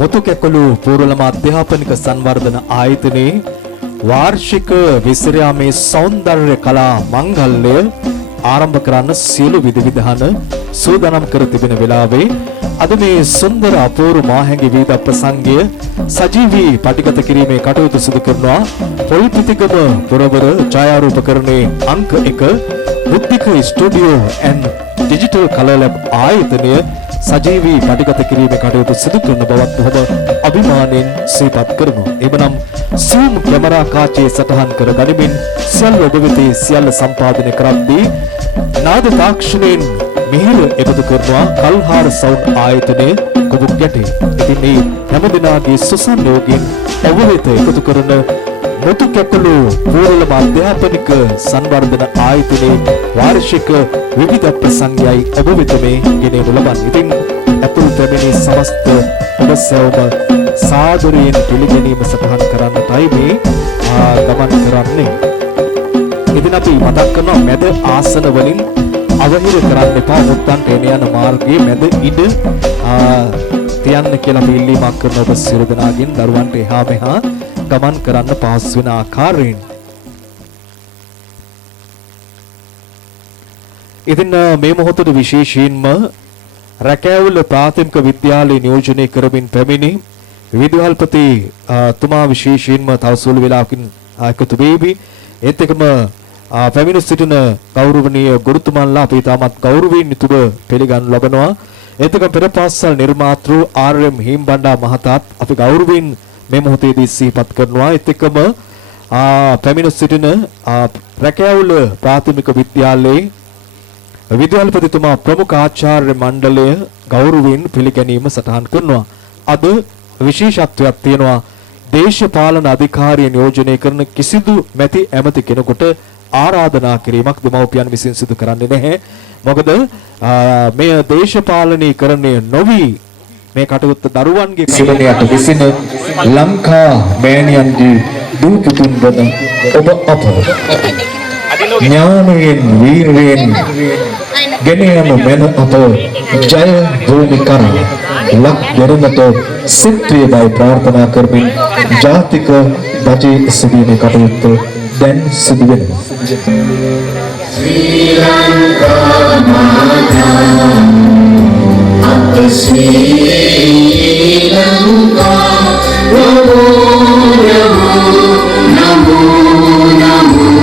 මුතුකැකුළු පූර්වලම අධ්‍යාපනික සංවර්ධන ආයතනයේ වාර්ෂික විසිරයාමේ සෞන්දර්ය කලා මංගල්‍ය ආරම්භ කරන්න සියලු විධිවිධාන සූදානම් කර තිබෙන වෙලාවේ අද මේ සුන්දර අපූර්ව මාහැඟි වීද ප්‍රසංගය සජීවී පටිගත කිරීමේ කටයුතු සිදු කරනවා පොල්පිටිගම පුරවර ඡායාරූපකරණයේ අංක 1 Buddhika studio and digital colour lab ආයතනය සජීවී පටිගත කිරීමේ කටයුතු සිදු කරන බවත් බොහොම අභිමාණයෙන් සිහිපත් කරමු. එබනම් zoom කැමරා කාචයේ සටහන් කර ගනිමින් සියල්ල ඔබ වෙතේ සියල්ල සම්පාදනය කරද්දී නාද තාක්ෂණයෙන් මිහිර එකතු කරනවා කල්හාර සවුන්ඩ් ආයතනය කුබුක් ගැටේ. ඉතින් මේ හැමදෙනාගේ සුසංයෝගයෙන් ඔබ වෙත එකතු කරන මුතුකැකුළු පූර්වලම අධ්‍යාපනික සංවර්ධන ආයතනයේ වාර්ෂික විවිධ ප්‍රසංගයයි ඔබ වෙත මේ ගෙනෙනු ලබන්නේ. ඉතින් අපුල් පැමිණි සමස්ත ඔබ සැවම සාදරයෙන් පිළිගැනීම සටහන් කරන්නටයි මේ ගමන් කරන්නේ. ඉතින් අපි මතක් කරනවා මැද ආසන වලින් අවහිර කරන්න එපා. මුත්තන්ට එන යන මාර්ගයේ මැද ඉඩ තියන්න කියලා අපි ඉල්ලීමක් කරන ඔබ සියලු දෙනාගෙන් දරුවන්ට එහා මෙහා ගමන් කරන්න පහසු වෙන ආකාරයෙන්. ඉතින් මේ මොහොතේ විශේෂයෙන්ම රැකෑවුල ප්‍රාථමික විද්‍යාලයේ නියෝජනය කරමින් පැමිණි විදුහල්පති තුමා විශේෂයෙන්ම තවසුළු වේලාවකින් එකතු වේවි. ඒත් එකම පැමිණ සිටින ගෞරවනීය ගුරුතුමන්ලා අපි තාමත් ගෞරවයෙන් යුතුව පිළිගනු ලබනවා. ඒත් එක පෙරපාසල් නිර්මාතෘ ආර්.එම්. හීම්බණ්ඩා මහතාත් අපි ගෞරවයෙන් මේ මොහොතේදී සිහිපත් කරනවා. ඒත් එකම පැමිණ සිටින රැකෑවුල ප්‍රාථමික විද්‍යාලයේ විදුහල්පතිතුමා ප්‍රමුඛ ආචාර්ය මණ්ඩලය ගෞරවයෙන් පිළිගැනීම සටහන් කරනවා. අද විශේෂත්වයක් තියෙනවා. දේශපාලන අධිකාරිය නියෝජනය කරන කිසිදු මැති ඇමති කෙනෙකුට ආරාධනා කිරීමක් දෙමව්පියන් විසින් සිදු කරන්නේ නැහැ. මොකද මේ දේශපාලනීකරණය නොවි මේ කටයුත්ත දරුවන්ගේ සිවණයට විසින ලංකා මෑණියන්ගේ දූ පුතුන් වන ඔබ අප ඥානයෙන් වීරයෙන් ගෙන යන මෙන අප ජය භූමි කරා ලක් දෙරමත සිත්‍රියයි ප්‍රාර්ථනා කරමින් ජාතික බජේ සිදුවීමේ කටයුත්ත දැන් සිදු වෙනවා. ශ්‍රී ලංකා මාතා අප ශ්‍රී ලංකා නමෝ නමෝ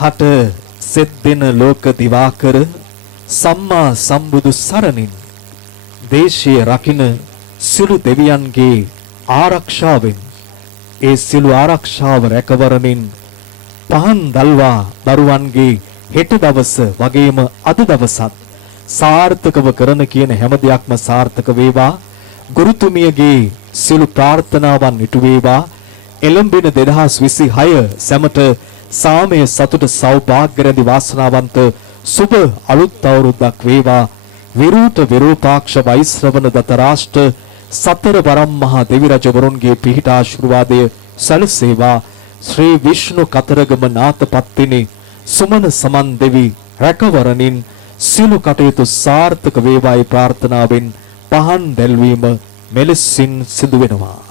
හට සෙත් දෙන ලෝක දිවාකර සම්මා සම්බුදු සරණින් දේශීය රකින්න සිළු දෙවියන්ගේ ආරක්ෂාවෙන් ඒ සිළු ආරක්ෂාව රැකවරමින් පහන් දල්වා දරුවන්ගේ හෙට දවස වගේම අද දවසත් සාර්ථකව කරන කියන හැම දෙයක්ම සාර්ථක වේවා. ගුරුතුමියගේ සිළු ප්‍රාර්ථනාවන් ඉටු වේවා. එළඹෙන 2026 සැමට සාමය සතුට සෞභාග්‍ය රැඳි වාසනාවන්ත සුබ අලුත් අවුරුද්දක් වේවා. විරූත විරූපාක්ෂ වෛශ්‍රවණ දත රාෂ්ට්‍ර සතර වරම් මහා දෙවි රජවරුන්ගේ පිහිට ආශිර්වාදය සැලසේවා. ශ්‍රී විෂ්ණු කතරගම නාථපත්තිනි සුමන සමන් දෙවි රැකවරණින් සිළු කටයුතු සාර්ථක වේවායි ප්‍රාර්ථනාවෙන් පහන් දැල්වීම මෙලෙසින් සිදු වෙනවා.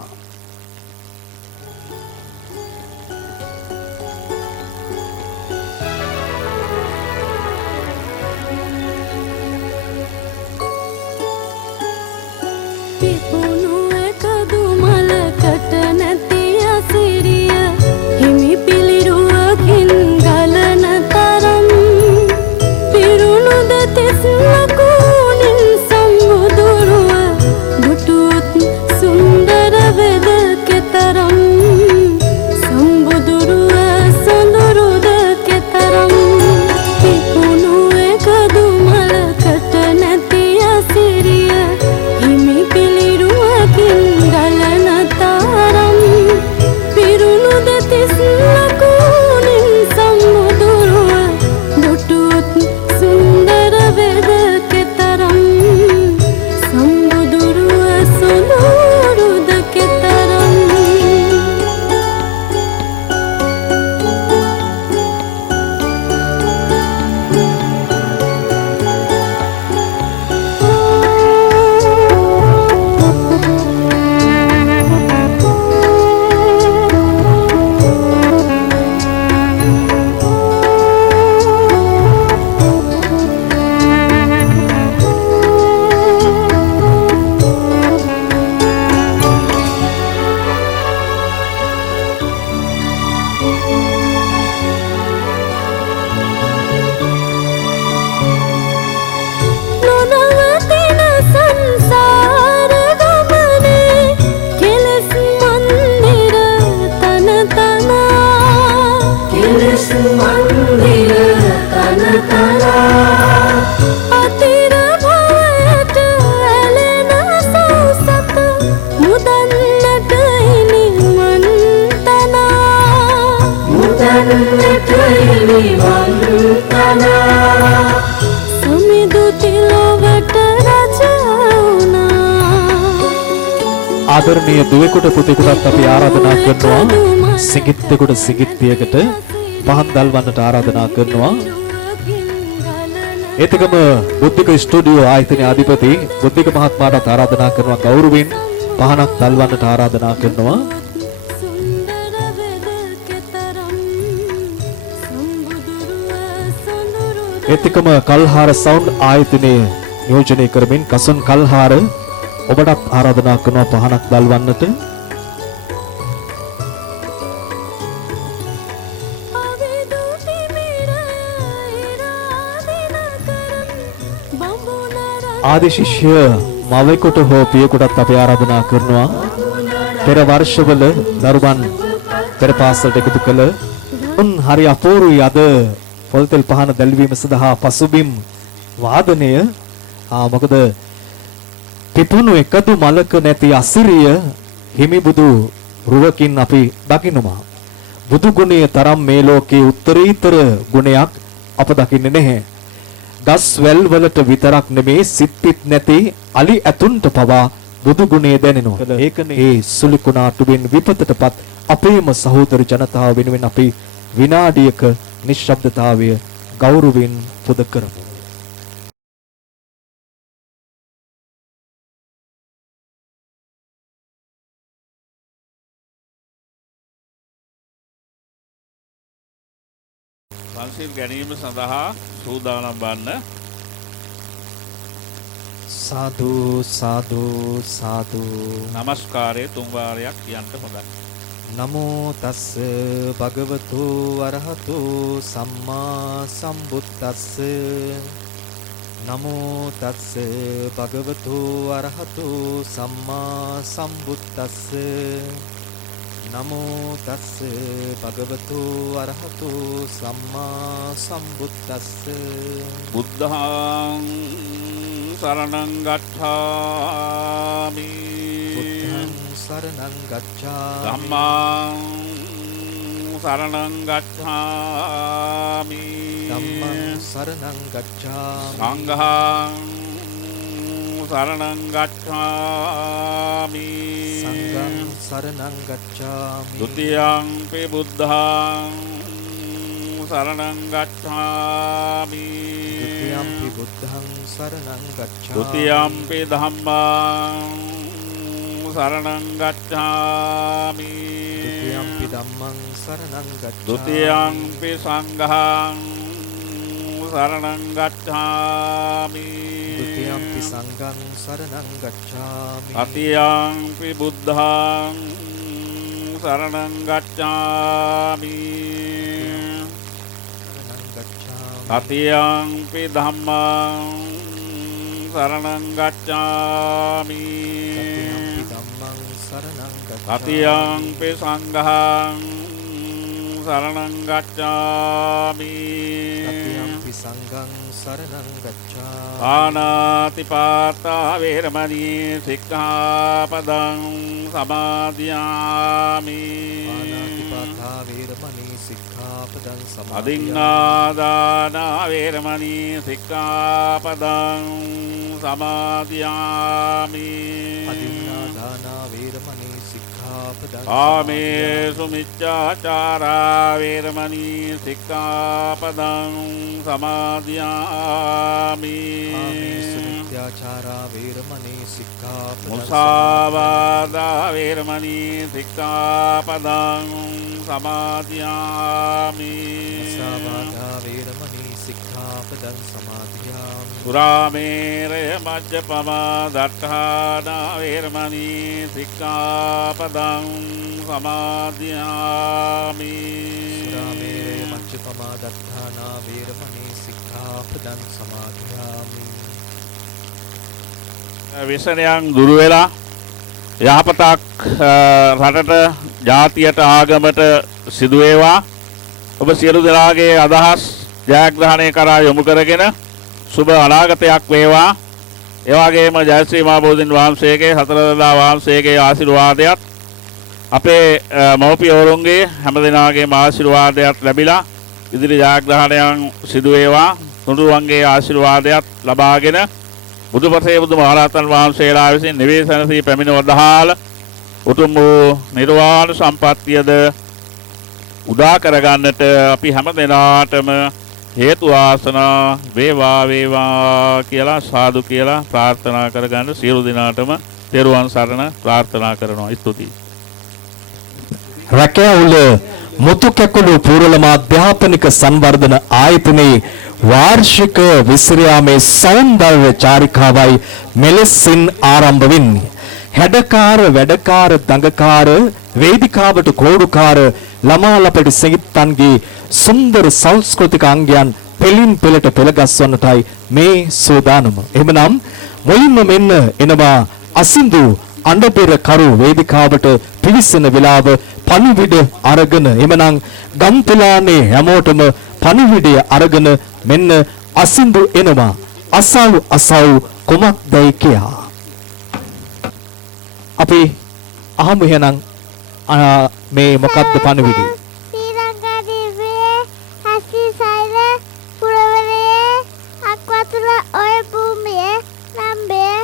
ආදරණීය දුවෙකුට පුතෙකුටත් අපි ආරාධනා කරනවා සිඟිත්තෙකුට සිඟිත්තියකට පහන් දල්වන්නට ආරාධනා කරනවා. ඒතකම බුද්ධික ස්ටුඩියෝ ආයතනයේ අධිපති බුද්ධික මහත්මයාට ආරාධනා කරනවා ගෞරවයෙන් පහනක් දල්වන්නට ආරාධනා කරනවා. ඒතකම කල්හාර සවුන්ඩ් ආයතනයේ නියෝජනය කරමින් කසුන් කල්හාර ඔබටත් ආරාධනා කරනවා පහනක් දල්වන්නට. ආදි ශිෂ්‍ය මවෙකුට හෝ පියෙකුටත් අපි ආරාධනා කරනවා පෙර වර්ෂවල දරුවන් පෙර පාසලට එකතු කළ උන් හරි අපූර්වයි අද පොල්තෙල් පහන දැල්වීම සඳහා පසුබිම් වාදනය මොකද පිපුණු එකදු මලක නැති අසිරිය හිමිබුදු රුවකින් අපි දකිනවා. බුදු ගුණය තරම් මේ ලෝකේ උත්තරීතර ගුණයක් අප දකින්නේ නැහැ. ගස් වැල් වලට විතරක් නෙමේ සිත්පිත් නැති අලි ඇතුන්ට පවා බුදු ගුණය දැනෙනවා. ඒකනේ ඒ සුලිකුණාටුවෙන් විපතටපත් අපේම සහෝදර ජනතාව වෙනුවෙන් අපි විනාඩියක නිශ්ශබ්දතාවය ගෞරවයෙන් පුද කරමු. පන්සිල් ගැනීම සඳහා සූදානම් වන්න. සාදු සාදු සාදු. නමස්කාරය තුන් වාරයක් කියන්න හොඳයි. නමෝ තස්ස භගවතු වරහතු සම්මා සම්බුද්දස්ස. නමෝ තස්ස භගවතු වරහතු සම්මා සම්බුද්දස්ස. නමෝ තස්ස භගවතු වරහතු සම්මා සම්බුද්දස්ස. බුද්ධං සරණං ගච්ඡාමි. බුද්ධං සරණං ගච්ඡාමි. ධම්මං සරණං ගච්ඡාමි. ධම්මං සරණං ගච්ඡාමි. සංඝං සරණං ගච්ඡාමි. සංඝං සරණං ගච්ඡාමි. ဒ ුතියං බුද්ධං සරණං ගච්ඡාමි. ဒ ුතියං බුද්ධං සරණං ගච්ඡාමි. ဒ ුතියං ධම්මං සරණං ගච්ඡාමි. ဒ ුතියං ධම්මං සරණං ගච්ඡාමි. ဒ ුතියං සංඝං සරණං ගච්ඡාමි. ဒ ුතියං සංඝං සරණං ගච්ඡාමි. තතියං බුද්ධං සරණං ගච්ඡාමි. තතියං ධම්මං සරණං ගච්ඡාමි. ධම්මං සරණං තතියං සංඝං සරණං ගච්ඡාමි. ගච්ඡාමි. සංඝං සරණං ගච්ඡාමි. පාණාතිපාතා වේරමණී සික්ඛාපදං සමාදියාමි. පාණාතිපාතා වේරමණී සික්ඛාපදං සමාදියාමි. අදින්නාදානා වේරමණී සික්ඛාපදං සමාදියාමි. අදින්නාදානා වේරමණී සික්ඛාපදං ආමේසු මිච්ඡාචාරා වේරමණී සික්ඛාපදං සමාදියාමි. ආමේසු මිත්‍යාචාරා වේරමණී සික්ඛාපදං මුසාවාදා වේරමණී සික්ඛාපදං සමාදියාමි. මුසාවාදා වේරමණී සික්ඛාපදං සමාදියාමි. සුරාමේරය මජ්ජපමා දට්ඨානා වේරමණී සික්ඛාපදං සමාදියාමි. සුරාමේරය මජ්ජපමා දට්ඨානා වේරමණී සික්ඛාපදං සමාදියාමි. විසනයන් දුරු වෙලා යහපතක් රටට ජාතියට ආගමට සිදු වේවා. ඔබ සියලු දෙනාගේ අදහස් ජයග්‍රහණය කරා යොමු කරගෙන සුබ අනාගතයක් වේවා. ඒ වගේම ජයශ්‍රී මහ බෝධින් වහන්සේගේ හතරදා වහන්සේගේ ආශිර්වාදයත් අපේ මව්පියවරුන්ගේ හැමදෙනාගේම ආශිර්වාදයක් ලැබිලා ඉදිරි ජයග්‍රහණයන් සිදු වේවා. තුනුරුවන්ගේ ආශිර්වාදයක් ලබාගෙන බුදුපසේ බුදුමහරහතන් වහන්සේලා විසින් නිවේසනසී පැමිණ වදාළ උතුම් වූ නිර්වාණ සම්පත්තියද උදා කරගන්නට අපි හැම දිනාටම හේතු ආසනා වේවා වේවා කියලා සාදු කියලා ප්‍රාර්ථනා කරගන්න සියලු දිනාටම තෙරුවන් සරණ ප්‍රාර්ථනා කරනවා. ස්තුතියි. රැකැවුල මුතු කැකුළු පූර්වලම අධ්‍යාපනික සංවර්ධන ආයතනයේ වාර්ෂික විශ්‍රාමයේ සෞන්දර්ය චාරිකාවයි මෙලෙසින් ආරම්භ වෙන්නේ. හැඩකාර වැඩකාර දඟකාර වේදිකාවට කෝඩුකාර ළමා ලපටි සහිතන්ගේ සුන්දර සංස්කෘතික අංගයන් පෙළින් පෙළට පෙළගස්වන්නටයි මේ සූදානම. එහෙමනම් මුලින්ම මෙන්න එනවා අසින්දු අඬපෙර කරු වේදිකාවට පිවිසෙන වෙලාව පණිවිඩ අරගෙන එමනම් ගම්පලානේ හැමෝටම පණිවිඩය අරගෙන මෙන්න අසින්දු එනවා අසව් අසව් කොමක්දයි කියා. අපි අහමු එහෙනම් මේ මොකක්ද පණිවිඩය? ශ්‍රී ලංකා දිව්‍යයේ හස්ති සෛල පුරවරයේ අක්වතුල ඔය භූමියේ නම්බේ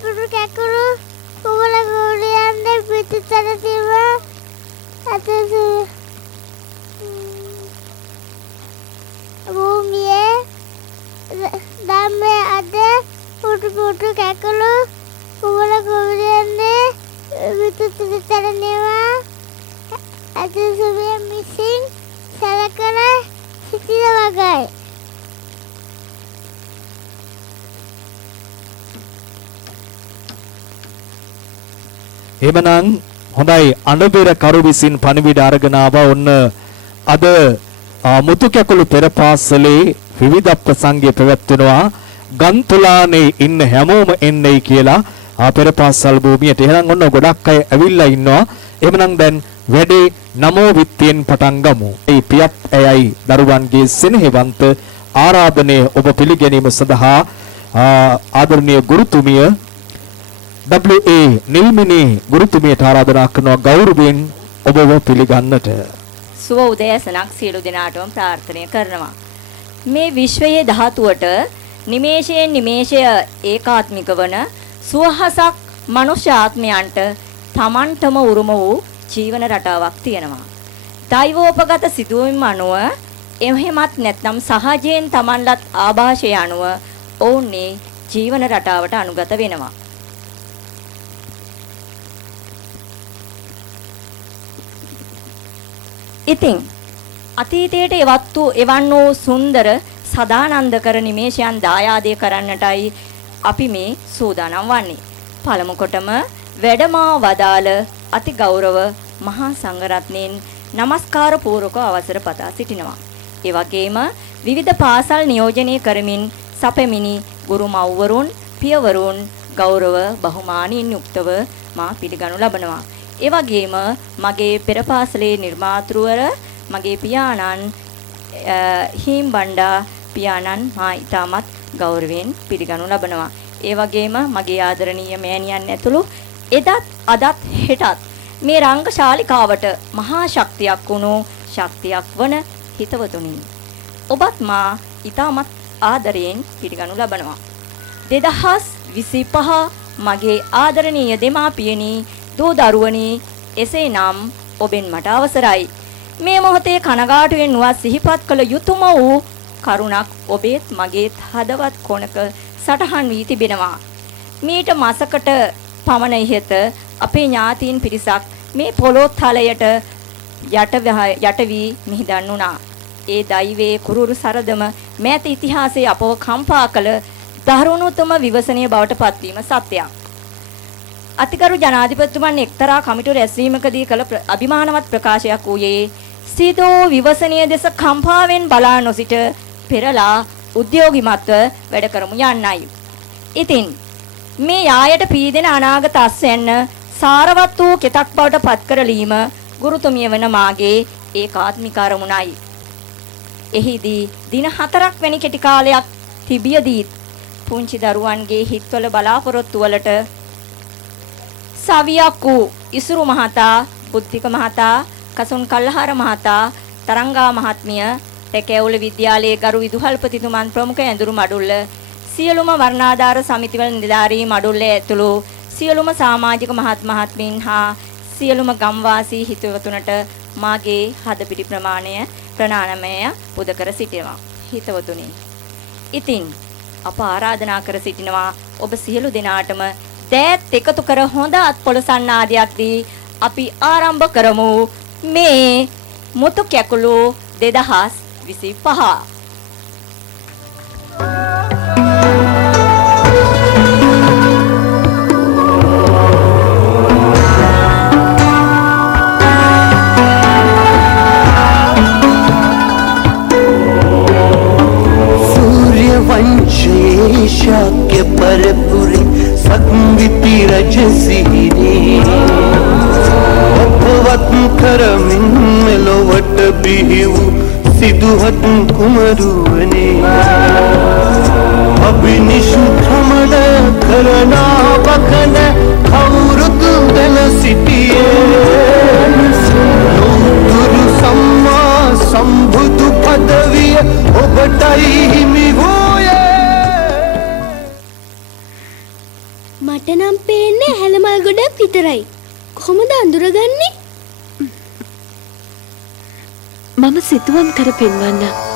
දුරු කැකුළු කුවල ගෝලියන්ගේ පිටිතර තිබ අතසු භූමියේ ධම්මේ අද පුටු කැකුළු කුවල ගෝලියන්ගේ පිටිතර නෙවා අදසුවේ මිසින් සැලකල සිටින වගයි. එමනම් හොඳයි අඬබෙර කරු විසින් පණිවිඩ අරගෙන ආවා. ඔන්න අද මුතු කැකුළු පෙරපාසලේ විවිධ ප්‍රසංගය පැවැත්වෙනවා. ගන්තුලානේ ඉන්න හැමෝම එන්නයි කියලා පෙරපාසල් භූමියට. එහෙනම් ඔන්න ගොඩක් අය ඇවිල්ලා ඉන්නවා. එහෙමනම් දැන් වැඩේ නමෝ විත්තියෙන් පටන් ගමු. මේ පියත් ඇයයි දරුවන්ගේ සෙනෙහවන්ත ආරාධනය ඔබ පිළිගැනීම සඳහා ආදරණීය ගුරුතුමිය WA නිල්මිනි ගුරුතුමියට ආරාධනා කරනවා ගෞරවයෙන් ඔබව පිළිගන්නට. සුව උදෑසනක් සියලු දෙනාටම ප්‍රාර්ථනා කරනවා. මේ විශ්වයේ ධාතුවට නිමේෂයෙන් නිමේෂය ඒකාත්මික වන සුවහසක් මනුෂ්‍ය ආත්මයන්ට තමන්ටම උරුම වූ ජීවන රටාවක් තියෙනවා. දෛවෝපගත සිදුවීම් අනුව එහෙමත් නැත්නම් සහජයෙන් තමන්ලත් ආభాෂය අනුව ඔවුන්ගේ ජීවන රටාවට අනුගත වෙනවා. ඉතින් අතීතයට එවත් වූ එවන් වූ සුන්දර සදානන්දකර නිමේෂයන් දායාදේ කරන්නටයි අපි මේ සූදානම් වන්නේ. පළමු කොටම වැඩමා වදාළ අති ගෞරව මහා සංඝරත්නයන් নমස්කාර පූර්වක අවසර පතා සිටිනවා. ඒ වගේම විවිධ පාසල් නියෝජනය කරමින් සපෙමිනි ගුරු මව්වරුන් පියවරුන් ගෞරව බහුමානින් යුක්තව මා පිළිගනු ලබනවා. ඒ වගේම මගේ පෙර පාසලේ නිර්මාතෘවර මගේ පියාණන් හීම් බණ්ඩා පියාණන් මා ඊටමත් ගෞරවයෙන් පිළිගනු ලබනවා. ඒ වගේම මගේ ආදරණීය මෑණියන් ඇතුළු එදත් අදත් හෙටත් මේ රංග ශාලිකාවට මහා ශක්තියක් වුණු ශක්තියක් වන හිතවතුනි ඔබත් මා ඊටමත් ආදරයෙන් පිළිගනු ලබනවා. 2025 මගේ ආදරණීය දෙමාපියනි දූ දරුවනි එසේනම් ඔබෙන් මට අවසරයි. මේ මොහොතේ කනගාටුවෙන් නුවත් සිහිපත් කළ යුතුයම වූ කරුණක් ඔබේත් මගේත් හදවත් කොනක සටහන් වී තිබෙනවා. මීට මාසකට පමණ ඉහත අපේ ඥාතීන් පිරිසක් මේ පොළොත්තලයට යට වී මිහිදන් වුණා. ඒ දෛවයේ කුරුරු සරදම මෑත ඉතිහාසයේ අපව කම්පා කළ දරුණුතම විවසනීය බවට පත්වීම සත්‍යයක්. අතිගරු ජනාධිපතිතුමන් එක්තරා කමිටු රැස්වීමකදී කළ අභිමානවත් ප්‍රකාශයක් වූයේ සීතෝ විවසනීය දෙස කම්පාවෙන් බලා නොසිට පෙරලා උද්‍යෝගිමත්ව වැඩ කරමු යන්නයි. ඉතින් මේ යායට පීදෙන අනාගත අස්වැන්න සාරවත් වූ කෙතක් බවට පත් කරලීම ගුරුතුමිය වන මාගේ ඒකාත්මික අරමුණයි. එහිදී දින 4ක් වැනි කෙටි කාලයක් තිබියදී පුංචි දරුවන්ගේ හිත්වල බලාපොරොත්තු වලට සවියක් වූ ඉසුරු මහතා, බුද්ධික මහතා, කසුන් කල්හාර මහතා, තරංගා මහත්මිය, තැකැවුල විද්‍යාලයේ ගරු විදුහල්පතිතුමන් ප්‍රමුඛ ඇඳුරු මඩුල්ල, සියලුම වර්ණාධාර සමිතිවල නිලධාරී මඩුල්ල ඇතුළු සියලුම සමාජික මහත් මහත්මීන් හා සියලුම ගම්වාසී හිතවතුන්ට මාගේ හදපිටි ප්‍රණාමය පුද කර සිටිනවා. හිතවතුනි. ඉතින් අප ආරාධනා කර සිටිනවා ඔබ සියලු දෙනාටම දෑත් එකතු කර හොඳ අත්පොළසන් ආදියක් දී අපි ආරම්භ කරමු මේ මුතු කැකුළු 2025. सूर्यवंशे शाक्य परपुरी සිදුහත් කුමරුවනේ අභිනිෂු භ්‍රමණ කරනා බකන කවුරුත් දැන සිටියේ ලෝතුරු සම්මා සම්බුදු පදවිය ඔබටයි හිමි වූයේ. මට නම් පේන්නේ හැලමල් ගොඩක් විතරයි. කොහොමද අඳුරගන්නේ? මම සිතුවම් කර පෙන්වන්න.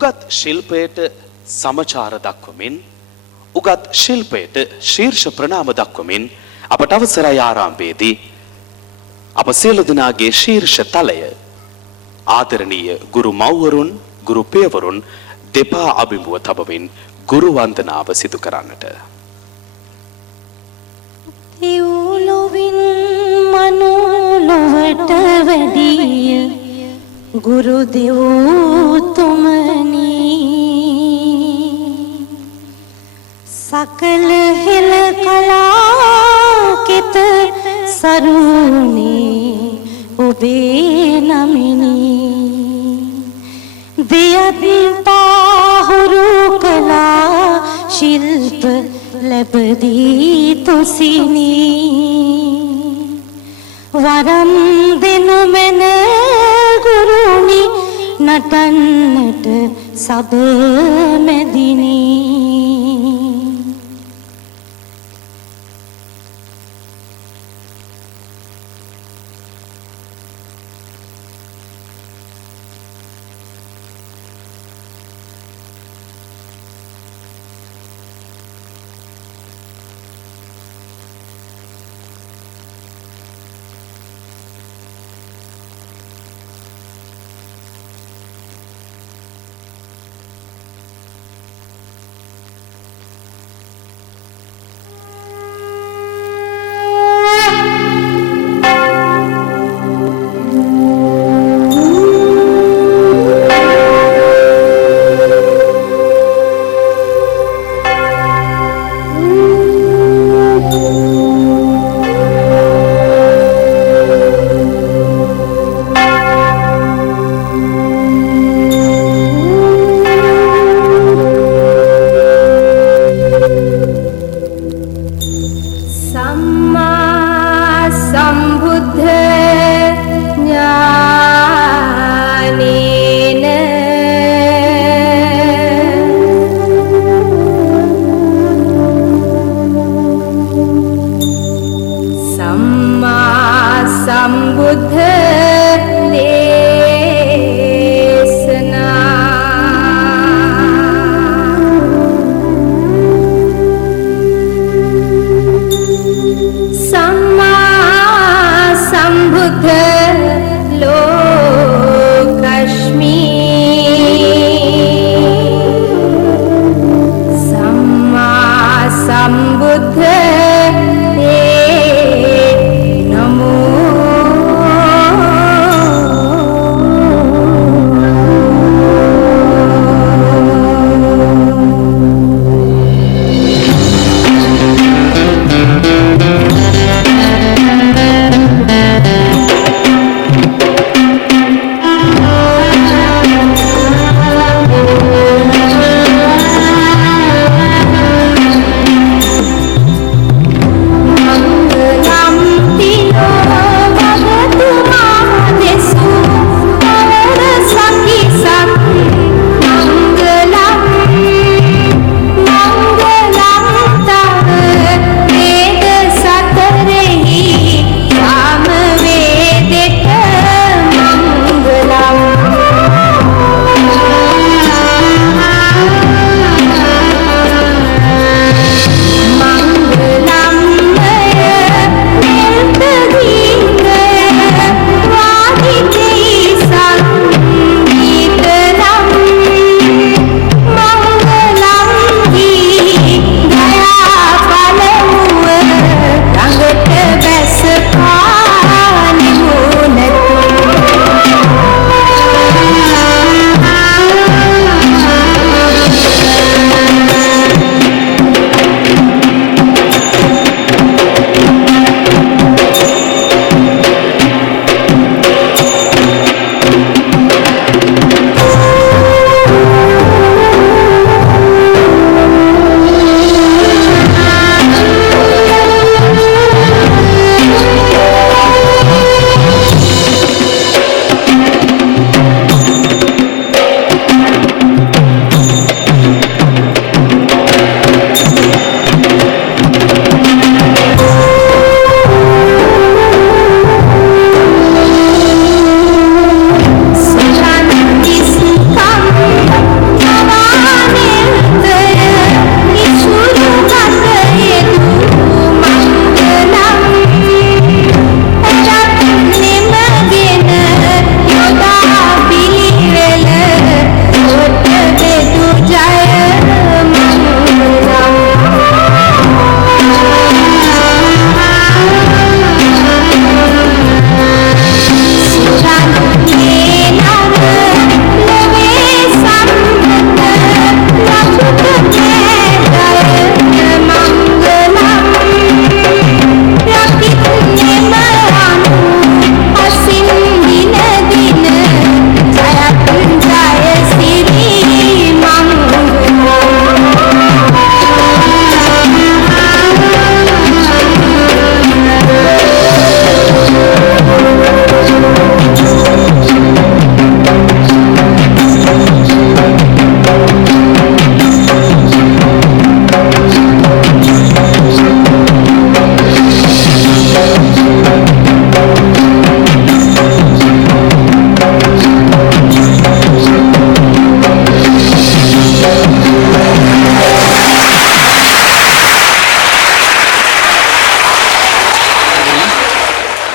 උගත් ශිල්පයට සමචාර දක්වමින් උගත් ශිල්පයට ශීර්ෂ ප්‍රණාම දක්වමින් අපට අවසරයි ආරම්භයේදී අප සියලු දෙනාගේ ශීර්ෂ තලය ආදරණීය ගුරු මව්වරුන් ගුරු පියවරුන් දෙපා අභිමුව තබමින් ගුරු වන්දනාව සිදු කරන්නට දිව්ලොවින් මනෝලොවට වැඩිය ගුරු දෙව්තුමනි සකල හෙළ කලාකිත සරුනේ ඔබේ නමිනි දෙයත් පාහුරු කලා ශිල්ප ලැබදී තුසිනි වරම් දෙනු මැන ගුරුනි නටන්නට සබ මැදිනි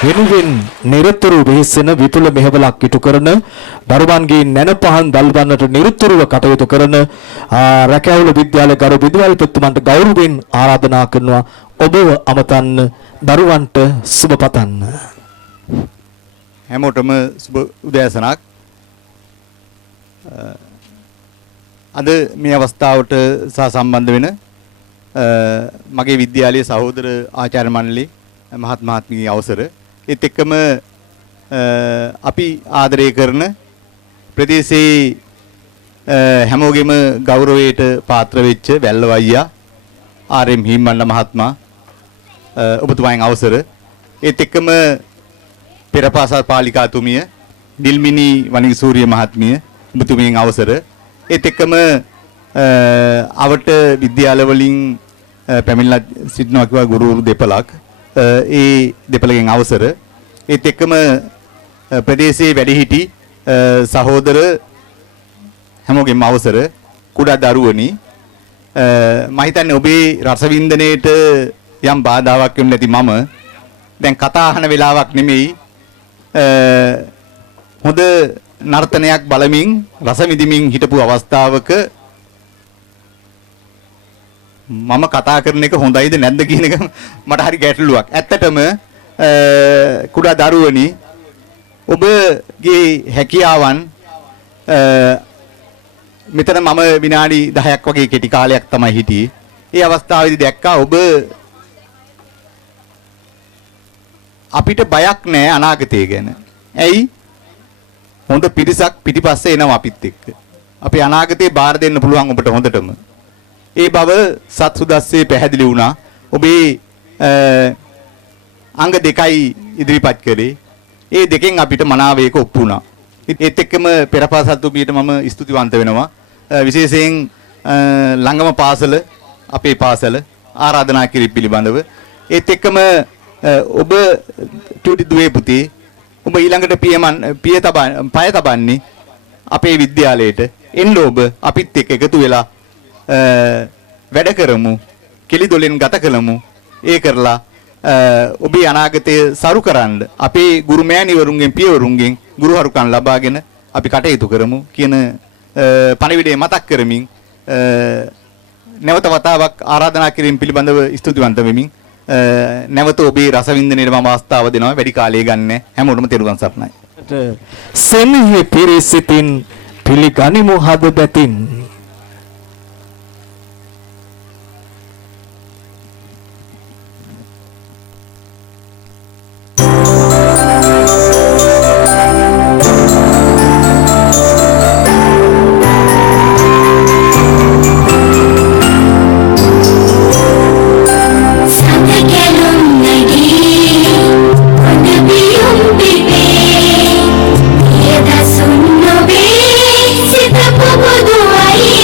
වෙනුවෙන් නිරතුරු වෙහෙසෙන විපුල මෙහෙවලක් ඉටු කරන දරුවන්ගේ නැනපහන් දල්වන්නට නිරතුරුව කටයුතු කරන රැකැවුළු විද්‍යාලයේ ගරු විදුහල්පතිතුමන්ට ගෞරවයෙන් ආරාධනා කරනවා ඔබව අමතන්න දරුවන්ට සුබ පතන්න. හැමෝටම සුබ උදෑසනක්. අද මේ අවස්ථාවට සම්බන්ධ වෙන මගේ විද්‍යාලයේ සහෝදර ආචාර්ය මණ්ඩලයේ මහත් මහත්මියගේ අවසර ඒත් එක්කම අපි ආදරය කරන ප්‍රදේශයේ හැමෝගෙම ගෞරවයට පාත්‍ර වෙච්ච වැල්ලව අයියා ආර්.එම්. හිම්මණ්ඩ මහත්මයා ඔබතුමාගේ අවසර ඒත් එක්කම පෙරපාසල් පාලිකාතුමිය දිල්මිනි වනිගසූරිය මහත්මිය ඔබතුමියගේ අවසර ඒත් එක්කම අවට විද්‍යාල වලින් පැමිණලා සිටිනවා කිව්වා ගුරුවරු දෙපළක් ඒ දෙපළගෙන් අවසර ඒත් එක්කම ප්‍රදේශයේ වැඩිහිටි සහෝදර හැමෝගෙම අවසර කුඩා දරුවනි මම හිතන්නේ ඔබේ රසවින්දනයේට යම් බාධාවක් වෙන්නේ නැති මම දැන් කතා අහන වෙලාවක් නෙමෙයි හොඳ නර්තනයක් බලමින් රස විඳිමින් හිටපු අවස්ථාවක මම කතා කරන එක හොඳයිද නැද්ද කියන එක මට හරි ගැටලුවක්. ඇත්තටම කුඩා දරුවනි ඔබගේ හැකියාවන් මෙතන මම විනාඩි 10ක් වගේ කෙටි කාලයක් තමයි හිටියේ. ඒ අවස්ථාවේදී දැක්කා ඔබ අපිට බයක් නැහැ අනාගතය ගැන. ඇයි? හොඳ පිරිසක් පිටිපස්සේ එනවා අපිත් එක්ක. අපේ අනාගතේ බාර දෙන්න පුළුවන් ඔබට හොඳටම. ඒ බව සත්සුදස්සේ පැහැදිලි වුණා. ඔබේ අංග දෙකයි ඉදිරිපත් කරේ. ඒ දෙකෙන් අපිට මනාව ඒක ඔප්පු වුණා. ඒත් එක්කම පෙරපාසල්තුමියට මම ස්තුතිවන්ත වෙනවා. විශේෂයෙන් ළඟම පාසල අපේ පාසල ආරාධනා කිරීම පිළිබඳව. ඒත් එක්කම ඔබ චූටි දුවේ පුතේ ඔබ ඊළඟට පිය තබන්නේ අපේ විද්‍යාලයට එන්න ඔබ අපිත් එක්ක එකතු වෙලා වැඩ කරමු කෙලිදොලෙන් ගත කළමු ඒ කරලා ඔබේ අනාගතය සරු කරන්න අපේ ගුරු මෑණිවරුන්ගෙන් පියවරුන්ගෙන් ගුරුහරුකම් ලබාගෙන අපි කටයුතු කරමු කියන පණිවිඩය මතක් කරමින් නැවත වතාවක් ආරාධනා කිරීම පිළිබඳව ස්තුතිවන්ත වෙමින් නැවත ඔබේ රසවින්දනයේ මම අවස්ථාව දෙනවා වැඩි කාලය ගන්න හැමෝටම තෙරුවන් සරණයි. සෙනෙහි පිරිසිතින් පිළිගනිමු හද බැතින්. Siapa bodoh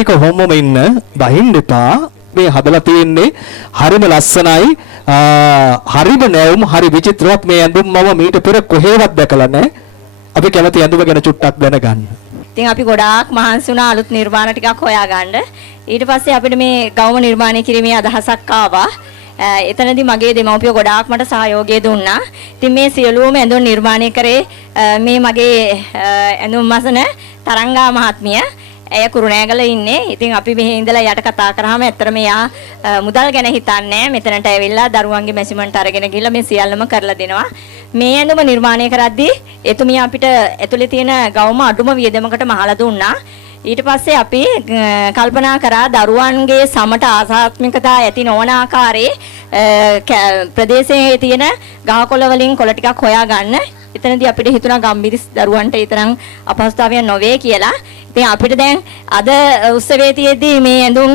ටික හොම්මම ඉන්න බහින්න එපා. මේ හදලා තියෙන්නේ හරිම ලස්සනයි. හරිම නැවුම් හරි විචිත්‍රවත් මේ ඇඳුම් මම මීට පෙර කොහෙවත් දැකලා නැහැ. අපි කැමති ඇඳුම ගැන චුට්ටක් දැනගන්න. ඉතින් අපි ගොඩාක් මහන්සි වුණා අලුත් නිර්මාණ ටිකක් හොයාගන්න. ඊට පස්සේ අපිට මේ ගවම නිර්මාණය කිරීමේ අදහසක් ආවා. එතනදී මගේ දෙමව්පියෝ ගොඩාක් මට සහයෝගය දුන්නා. ඉතින් මේ සියලුම ඇඳුම් නිර්මාණය කරේ මේ මගේ ඇඳුම් මසන තරංගා මහත්මිය. ඇය කුරුණෑගල ඉන්නේ. ඉතින් අපි මෙහි ඉඳලා යට කතා කරාම ඇත්තටම එයා මුදල් ගැන හිතන්නේ මෙතනට ඇවිල්ලා දරුවන්ගේ මැෂිමන්ට් අරගෙන ගිහලා මේ සියල්ලම කරලා දෙනවා. මේ ඇඳුම නිර්මාණය කරද්දී එතුමිය අපිට ඇතුලේ තියෙන ගවම අඩුම වියදමකට මහලා දුන්නා. ඊට පස්සේ අපි කල්පනා කරා දරුවන්ගේ සමට ආසාත්මිකතා ඇති නොවන ආකාරයේ ප්‍රදේශයේ තියෙන ගහකොළ වලින් කොළ ටිකක් හොයාගන්න. එතනදී අපිට හිතුණා ගම්බිරිස් දරුවන්ට ඊතරම් අපහසුතාවයක් නොවේ කියලා. ඉතින් අපිට දැන් අද උත්සවයේ තියේදී මේ ඇඳුම්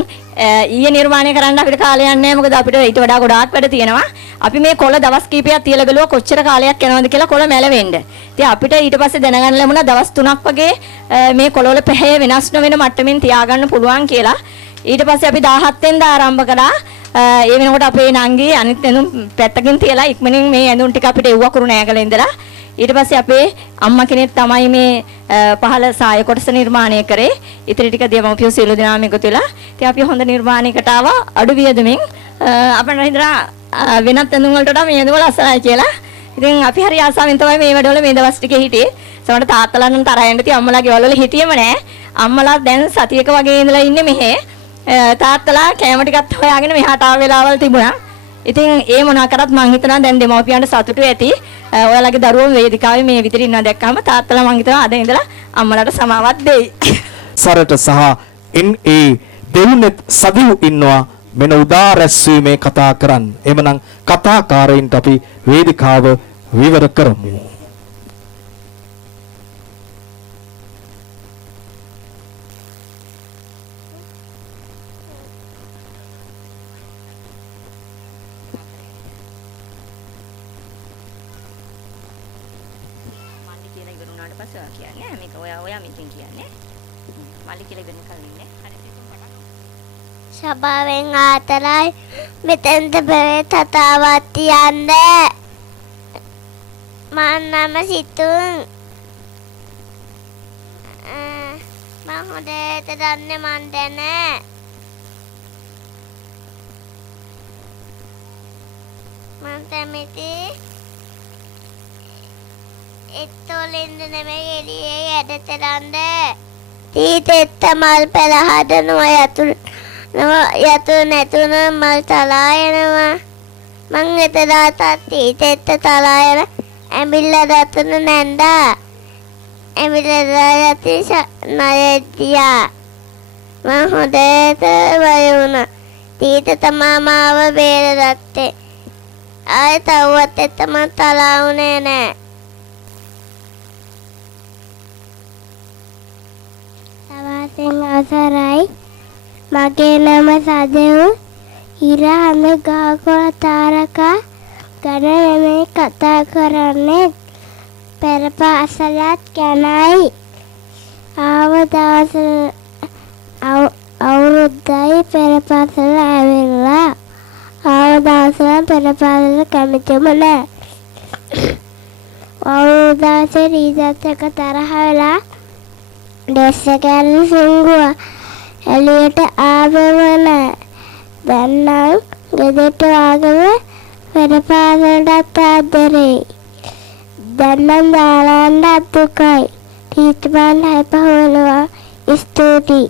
ඊයේ නිර්මාණය කරන්න අපිට කාලයක් නැහැ. මොකද අපිට ඊට වඩා ගොඩාක් වැඩ තියෙනවා. අපි මේ කොළ දවස් කීපයක් තියලා බැලුවා කොච්චර කාලයක් යනවද කියලා කොළ මැලවෙන්න. ඉතින් අපිට ඊට පස්සේ දැනගන්න ලැබුණා දවස් 3ක් වගේ මේ කොළවල පැහැය වෙනස් නොවන මට්ටමින් තියාගන්න පුළුවන් කියලා. ඊට පස්සේ අපි 17 වෙනිදා ආරම්භ කළා. ඒ වෙනකොට අපේ නංගි අනිත් ඇඳුම් පැත්තකින් තියලා ඉක්මනින් මේ ඇඳුම් ටික අපිට එව්වා කුරුණෑගල ඉඳලා. ඊට පස්සේ අපේ අම්මා කෙනෙක් තමයි මේ පහළ සාය කොටස නිර්මාණය කරේ. ඉතින් ටික දෙමව්පියෝ සියලු දෙනාම එකතු වෙලා ඉතින් අපි හොඳ නිර්මාණයකට ආවා අඩු වියදමින්. අපිට හිතලා වෙනත් ඇඳුම් වලට වඩා මේ ඇඳුම ලස්සනයි කියලා. ඉතින් අපි හරි ආසාවෙන් තමයි මේ වැඩවල මේ දවස් ටිකේ හිටියේ. සමහර තාත්තලා නම් තරහ යන්න තිය අම්මලා ගෙවල් වල හිටියෙම නෑ. අම්මලා දැන් සතියක වගේ ඉඳලා ඉන්නේ මෙහෙ. තාත්තලා කෑම ටිකත් හොයාගෙන මෙහාට ආව වෙලාවල් තිබුණා. ඉතින් ඒ මොනවා කරත් මං හිතනවා දැන් දෙමව්පියන්ට සතුටු ඇති. ඔයාලගේ දරුවෝ වේදිකාවේ මේ විතර ඉන්නවා දැක්කම තාත්තලා මං හිතනවා අද ඉඳලා අම්මලාට සමාවක් දෙයි. සරට සහ NA දෙවුනෙත් සදිව් ඉන්නවා මෙන්න උදා රැස්වීමේ කතා කරන්න. එhmenan කතාකාරයින්ට අපි වේදිකාව විවර කරමු. සභාවෙන් ආතරයි මෙතෙන්ට බෙරේ තතාවත් තියන්න මන් නම සිතුන් මං හොඳට දන්නේ මන් දැන මන් කැමති එත්තෝලෙන්ද නෙමෙයි එළියේ ඇදතරන්ද තීතෙත්ත මල් පෙළ හදනවා යතුරු නැතුන මල් තලා යනවා මං එතදා තීතෙත්ත තලා යන ඇඹිල්ල දතුන නැන්දා ඇඹිල්ල යති නයදියා මං හොඳට බය වුණා තීත තමා මාව බේරගත්තේ ආයෙ තවවත් එතම තලා වුණේ නෑ සවාසෙන් අවසරයි මගේ නම සදෙව් ඉරහඳ ගහකොළ තාරකා ගැන මේ කතා කරන්නේ පෙර පාසලත් ගැනයි අවුරුද්දයි පෙර පාසල ඇවිල්ලා දවසක් පෙර පාසල කැමතිම නෑ දවසේ රීසර්ච් එක තරහ වෙලා ඩ්‍රෙස් එක අරන් සිංගුවා එළියට ආවම නෑ දැන් නම් ගෙදරට ආගම පෙර පාසලටත් ආදරෙයි දැන් නම් දාලාන්න දුකයි ටීචර්මන් හයිපහවනවා ස්තුතියි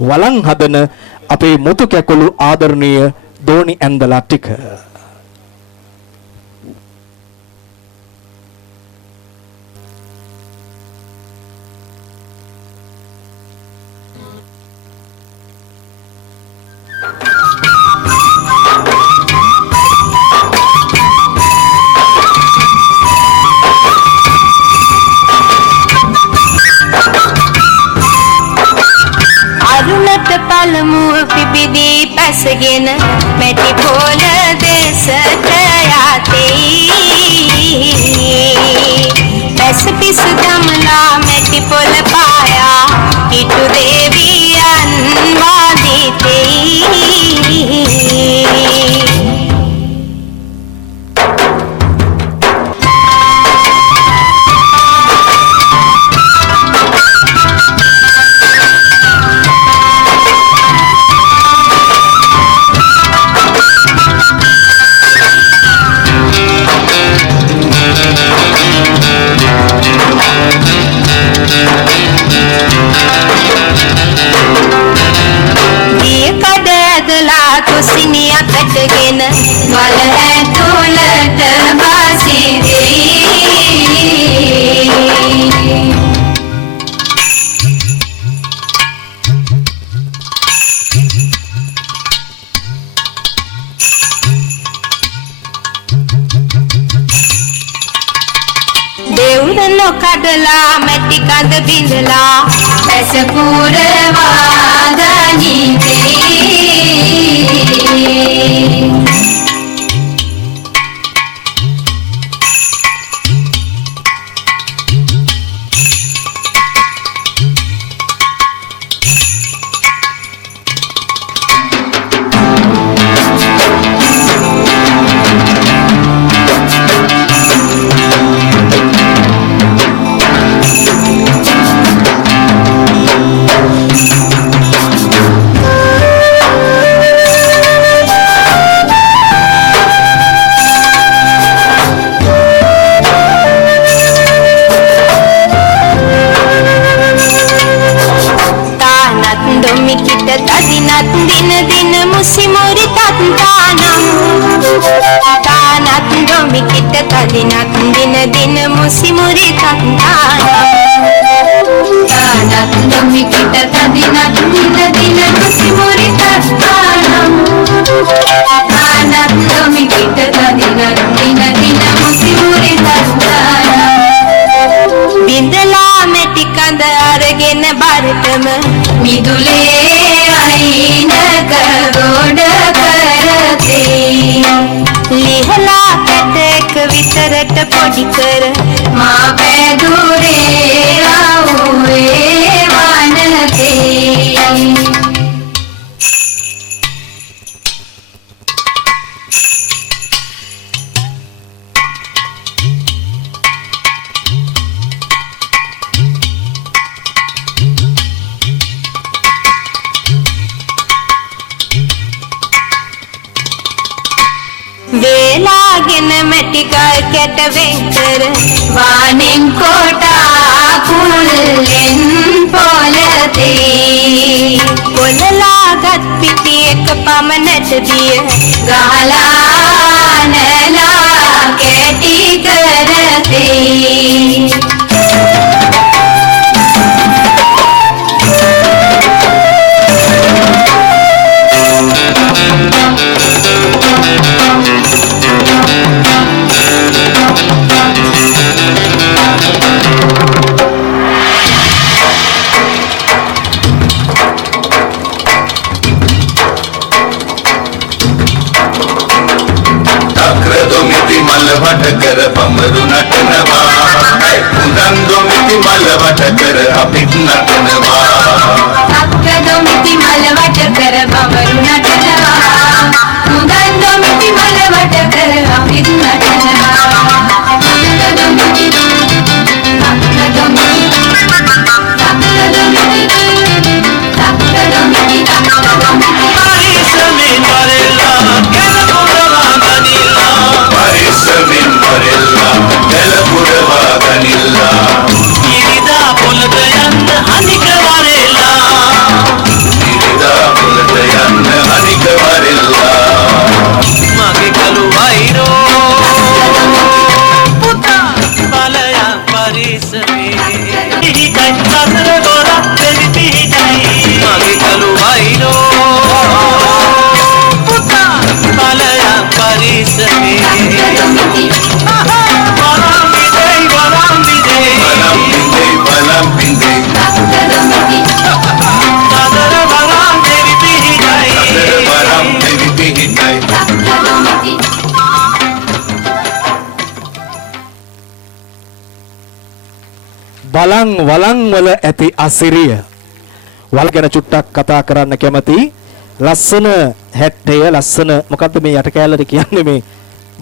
වළං හදන අපේ මුතු කැකුළු ආදරණීය දෝනි ඇන්දලා ටික අරුණට පළමුව පිබිදී පැසගෙන මැටි පොළ දෙසට යතේ පැස පිස දමලා මැටි පොළ පායා ඉටු නොකඩලා මැටි කඳ බිඳලා පැස පුරවා ගනිතේ බිඳලා මැටි කඳ අරගෙන බරටම මිදුලේ අයිනක ගොඩ කරතේ ලිහලා පැටක විතරට පොඩි කර මා පැදුරේ ආවේ වනතේ වේලාගෙන මැටි ගල් කැට වෙන්කර වානෙන් කොටා කුල්ලෙන් පොළතේ පොළලාගත් පිටි එක පමණට දිය ගහලා නැලා කැටි කරතේ මලවට කර පමරු නටනවා උඳන් දොමිති මලවට කර අපිත් නටනවා අක්ක දොමිති මලවට කර පමරු නටනවා උඳන් දොමිති මලවට කර අපිත් නටනවා අක්ක දොමිති බලං වලං වල ඇති අසිරිය වල ගැන චුට්ටක් කතා කරන්න කැමති ලස්සන හැට්ටය ලස්සන මොකද්ද මේ යට කෑල්ලට කියන්නේ මේ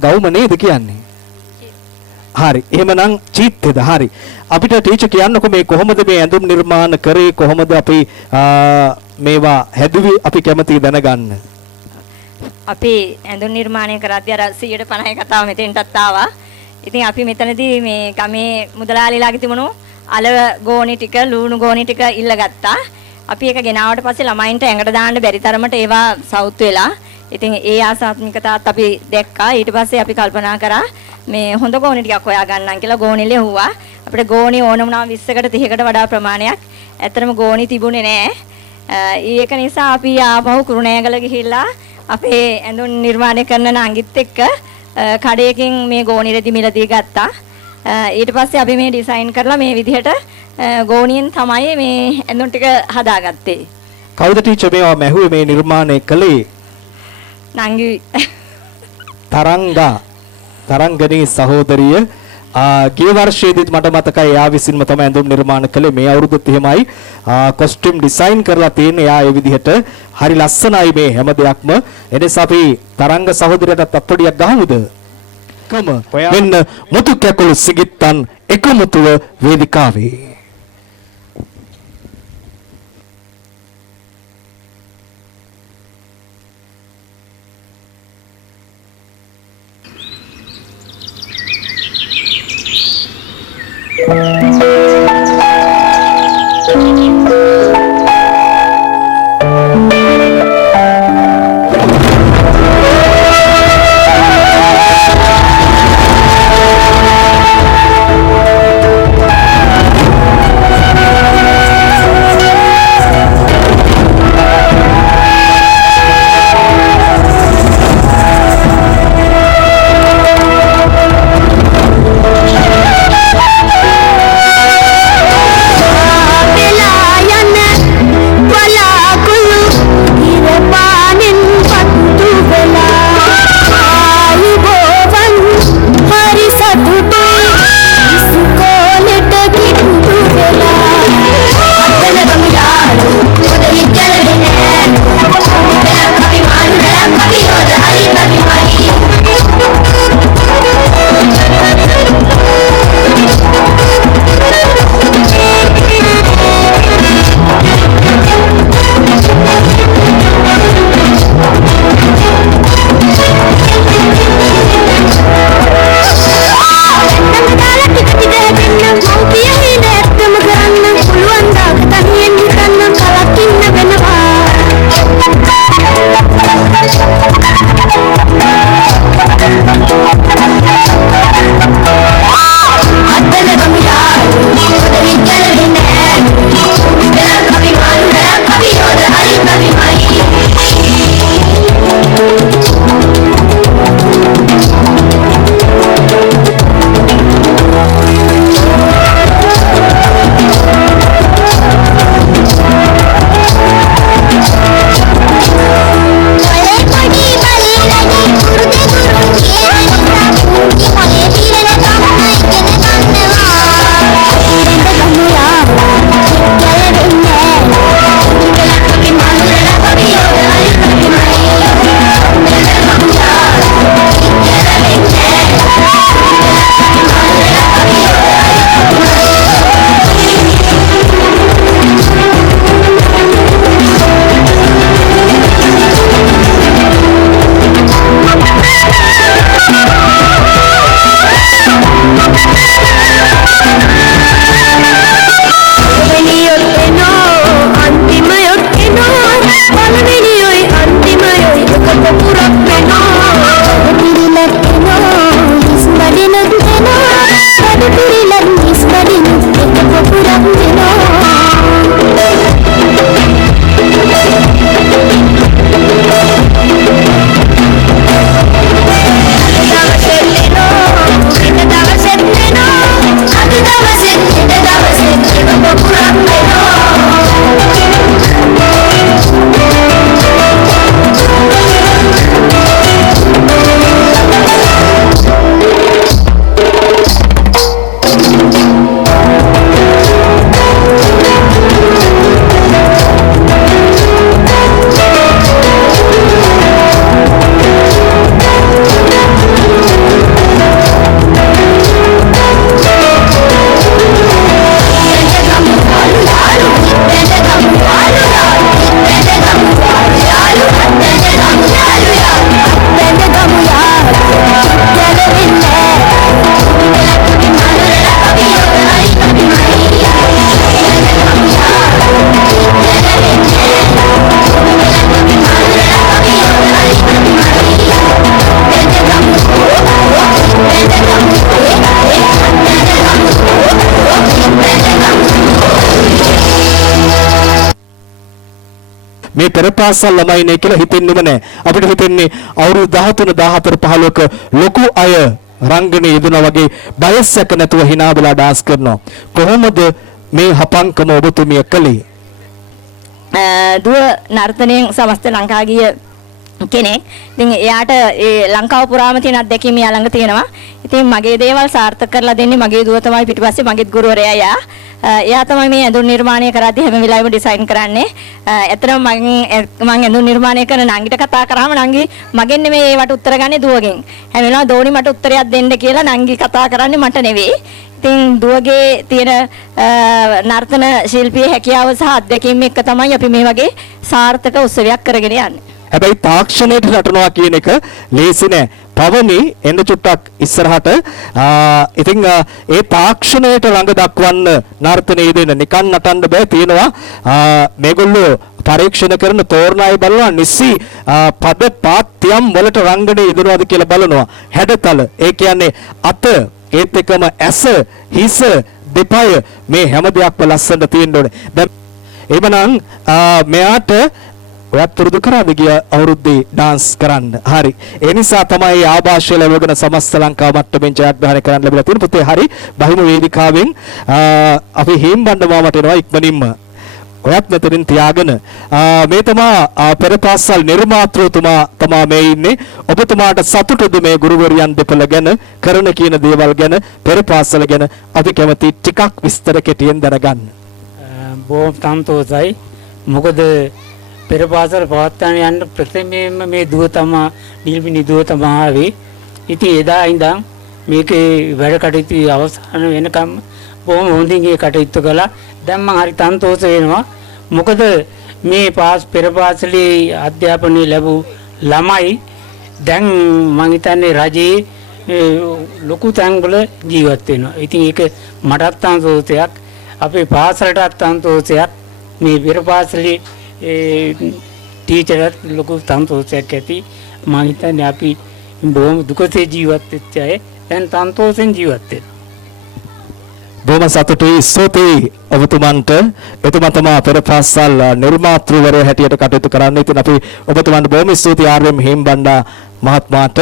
ගවුම නේද කියන්නේ හරි එහෙමනම් චීත්තේද හරි අපිට ටීචර් කියන්නකෝ මේ කොහොමද මේ ඇඳුම් නිර්මාණ කරේ කොහොමද අපි මේවා හැදුවේ අපි කැමති දැනගන්න අපි ඇඳුම් නිර්මාණය කරද්දී අර 150 කතාව මෙතෙන්ටත් ආවා ඉතින් අපි මෙතනදී මේ ගමේ මුදලාලිලාගේ තිබුණු අල ගෝණි ටික ලුණු ගෝණි ටික ඉල්ලගත්තා. අපි ඒක ගෙනාවට පස්සේ ළමයින්ට ඇඟට දාන්න බැරි තරමට ඒවා සවුත් වෙලා. ඉතින් ඒ ආසාත්මිකතාවත් අපි දැක්කා. ඊට පස්සේ අපි කල්පනා කරා මේ හොඳ ගෝණි ටිකක් හොයා ගන්නම් කියලා ගෝණි ලියුවා. අපිට ගෝණි ඕන වුණා 20කට 30කට වඩා ප්‍රමාණයක්. ඇත්තටම ගෝණි තිබුණේ නැහැ. ඒක නිසා අපි ආපහු කුරුණෑගල ගිහිල්ලා අපේ ඇඳුම් නිර්මාණය කරන නංගිත් එක්ක කඩේකින් මේ ගෝණි රෙදි මිලදී ගත්තා. ඊට පස්සේ අපි මේ ඩිසයින් කරලා මේ විදිහට ගෝණියෙන් තමයි මේ ඇඳුම් ටික හදාගත්තේ. කවුද ටීචර් මේවා මැහුවේ මේ නිර්මාණය කළේ? නංගි තරංගනී සහෝදරිය ගිය වර්ෂයේදීත් මට මතකයි එයා විසින්ම තමයි ඇඳුම් නිර්මාණ කළේ. මේ අවුරුද්දත් එහෙමයි කොස්ටියුම් ඩිසයින් කරලා තියෙන්නේ එයා ඒ විදිහට. හරි ලස්සනයි මේ හැම දෙයක්ම. එනිසා අපි තරංග සහෝදරියටත් අප්පඩියක් ගහමුද? මෙන්න මුතු කැකුළු සිගිත්තන් එකමුතුව වේදිකාවේ. මේ පෙරපාසල් ළමයිනේ කියලා හිතෙන්නෙම නැහැ. අපිට හිතෙන්නේ අවුරුදු 13 14 15ක ලොකු අය රංගනයේ යෙදුනා වගේ බයස්සක නැතුව hina වෙලා ඩාන්ස් කරනවා. කොහොමද මේ හපංකම ඔබතුමිය කළේ? දුව නර්තනයෙන් සමස්ත ලංකා ගිය කෙනෙක්. ඉතින් එයාට ඒ ලංකාව පුරාම තියෙන අත්දැකීම් එයා ළඟ තියෙනවා. ඉතින් මගේ දේවල් සාර්ථක කරලා දෙන්නේ මගේ දුව තමයි පිටිපස්සේ මගේත් ගුරුවරයා එයා. එයා තමයි මේ ඇඳුම් නිර්මාණය කරද්දී හැම වෙලාවෙම ඩිසයින් කරන්නේ. ඇත්තටම මම ඇඳුම් නිර්මාණය කරන නංගිට කතා කරාම නංගි මගෙන් නෙමෙයි ඒවට උත්තර ගන්නේ දුවගෙන්. හැම වෙලාවෙම දෝනි මට උත්තරයක් දෙන්න කියලා නංගි කතා කරන්නේ මට නෙවෙයි. ඉතින් දුවගේ තියෙන නර්තන ශිල්පී හැකියාව සහ අත්දැකීම් එක්ක තමයි අපි මේ වගේ සාර්ථක උත්සවයක් කරගෙන යන්නේ. හැබැයි තාක්ෂණයට නටනවා කියන එක ලේසි නෑ. පවනි එන්න චුට්ටක් ඉස්සරහට. ඉතින් ඒ තාක්ෂණයට ළඟ දක්වන්න නර්තනයේ දෙන නිකන් නටන්න බෑ තියෙනවා. මේගොල්ලෝ පරීක්ෂණ කරන තෝරණය බලනවා නිසි පද පාත්‍යම් වලට රංගනයේ යෙදෙනවද කියලා බලනවා. හැඩතල ඒ කියන්නේ අත ඒත් එකම ඇස හිස දෙපය මේ හැම දෙයක්ම ලස්සනට තියෙන්න ඕනේ. දැන් එවනම් මෙයාට ඔයත් පුරුදු කරාද ගිය අවුරුද්දේ ඩාන්ස් කරන්න. හරි. ඒ නිසා තමයි ආభాෂය ලැබගෙන සමස්ත ලංකාව මට්ටමින් ජයග්‍රහණය කරන්න ලැබිලා තියෙන පුතේ. හරි. බහිම වේදිකාවෙන් අපි හේම්බණ්ඩ මාමට එනවා ඉක්මනින්ම. ඔයත් මෙතනින් තියාගෙන මේ තමා පෙරපාසල් නිර්මාතෘතුමා තමා මේ ඉන්නේ. ඔබතුමාට සතුටුද මේ ගුරුවරියන් දෙපළ ගැන කරන කියන දේවල් ගැන පෙරපාසල ගැන අපි කැමති ටිකක් විස්තර කෙටියෙන් දැනගන්න. බොහොම සන්තෝෂයි. මොකද පෙරපාසල පවත්වාගෙන යන්න ප්‍රථමයෙන්ම මේ දුව තමා නිල්මිනි දුව තමා ආවේ. ඉතින් එදා ඉඳන් මේකේ වැඩ කටයුතු අවසන් වෙනකම් බොහොම හොඳින් ඒ කටයුතු කළා. දැන් මම හරි සන්තෝෂ වෙනවා. මොකද මේ පෙරපාසලේ අධ්‍යාපනය ලැබූ ළමයි දැන් මම හිතන්නේ රජයේ ලොකු තැන්වල ජීවත් වෙනවා. ඉතින් ඒක මටත් සන්තෝෂයක්. අපේ පාසලටත් සන්තෝෂයක්. මේ පෙරපාසලේ ටීචර්ත් ලොකු සන්තෝෂයක් ඇති. මම හිතන්නේ අපි බොහොම දුකසේ ජීවත් වෙච්ච අය දැන් සන්තෝෂෙන් ජීවත් වෙනවා. බොහොම සතුටුයි ස්තුතියි ඔබතුමන්ට. එතුමා තමා පෙරපාසල් නිර්මාතෘවරයා හැටියට කටයුතු කරන්නේ. ඉතින් අපි ඔබතුමන්ට බොහොම ස්තුතියි ආර්.එම්. හේම්බණ්ඩා මහත්මයාට.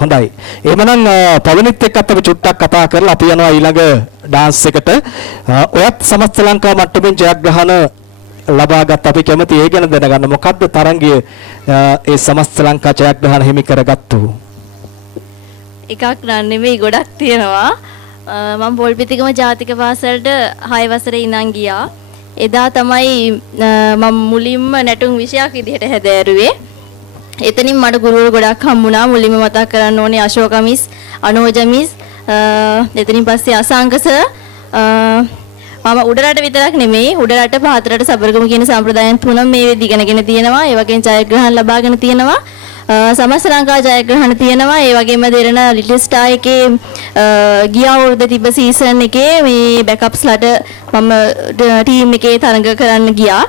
හොඳයි. එහෙමනම් පවනිත් එක්කත් අපි චුට්ටක් කතා කරලා අපි යනවා ඊළඟ ඩාන්ස් එකට. ඔයත් සමස්ත ලංකාව මට්ටමින් ජයග්‍රහණ ලබාගත් අපි කැමති ඒ ගැන දැනගන්න. මොකද්ද තරංගයේ ඒ සමස්ත ලංකා ජයග්‍රහණ හිමි කරගත්තු? එකක් නෙමෙයි ගොඩක් තියෙනවා. මම පොල්පිටිගම ජාතික පාසලට 6 වසරේ ඉඳන් ගියා. එදා තමයි මම මුලින්ම නැටුම් විෂයක් විදිහට හැදෑරුවේ. එතනින් මට ගුරුවරු ගොඩක් හම්බුණා. මුලින්ම මතක් කරන්න ඕනේ අශෝක මිස්, අනෝජ මිස්, එතනින් පස්සේ අසංක සර්. මම උඩරට විතරක් නෙමෙයි උඩරට පහතරට සබරගම කියන සම්ප්‍රදායන් තුනම මේ වෙද්දි ඉගෙනගෙන තියෙනවා. ඒ වගේම ජයග්‍රහණ ලබාගෙන තියෙනවා. සමස්ත ලංකා ජයග්‍රහණ තියෙනවා. ඒ වගේම දෙරණ ලිටල් ස්ටාර් එකේ ගිය අවුරුද්ද තිබ්බ සීසන් එකේ මේ බෑකප්ස්ලාට මම ටීම් එකේ තරඟ කරන්න ගියා.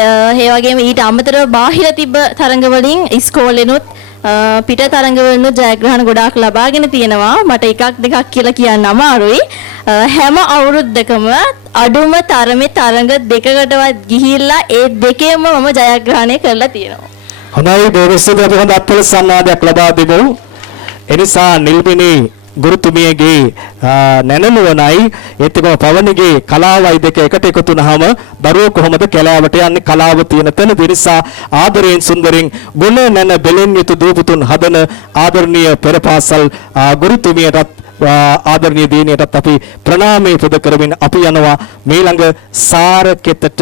ඒ වගේම ඊට අමතරව බාහිර තිබ්බ තරඟ වලින් ඉස්කෝලේනොත් පිට තරඟ වලිනුත් ජයග්‍රහණ ගොඩාක් ලබාගෙන තියෙනවා. මට එකක් දෙකක් කියලා කියන්න අමාරුයි. හැම අවුරුද්දකම අඩුම තරමේ තරඟ දෙකකටවත් ගිහිල්ලා ඒ දෙකේම මම ජයග්‍රහණය කරලා තියෙනවා. හොඳයි දෝරස්සද අපි හොඳ අත්වල සංවාදයක් ලබා දෙමු. එනිසා නිල්මිනි ගුරුතුමියගේ නැනනුවනයි ඒත් එකම පවනිගේ කලාවයි දෙක එකට එකතු වුනහම දරුවෝ කොහොමද කැලෑවට යන්නේ? කලාව තියෙන තැන. නිසා ආදරයෙන් සුන්දරෙන් ගුණ නැන බෙලෙන් යුතු දූපුතුන් හදන ආදරණීය පෙරපාසල් ගුරුතුමියටත් ආදරණීය දිනියටත් අපි ප්‍රණාමය පුද කරමින් අපි යනවා මේළඟ සාරකෙතට.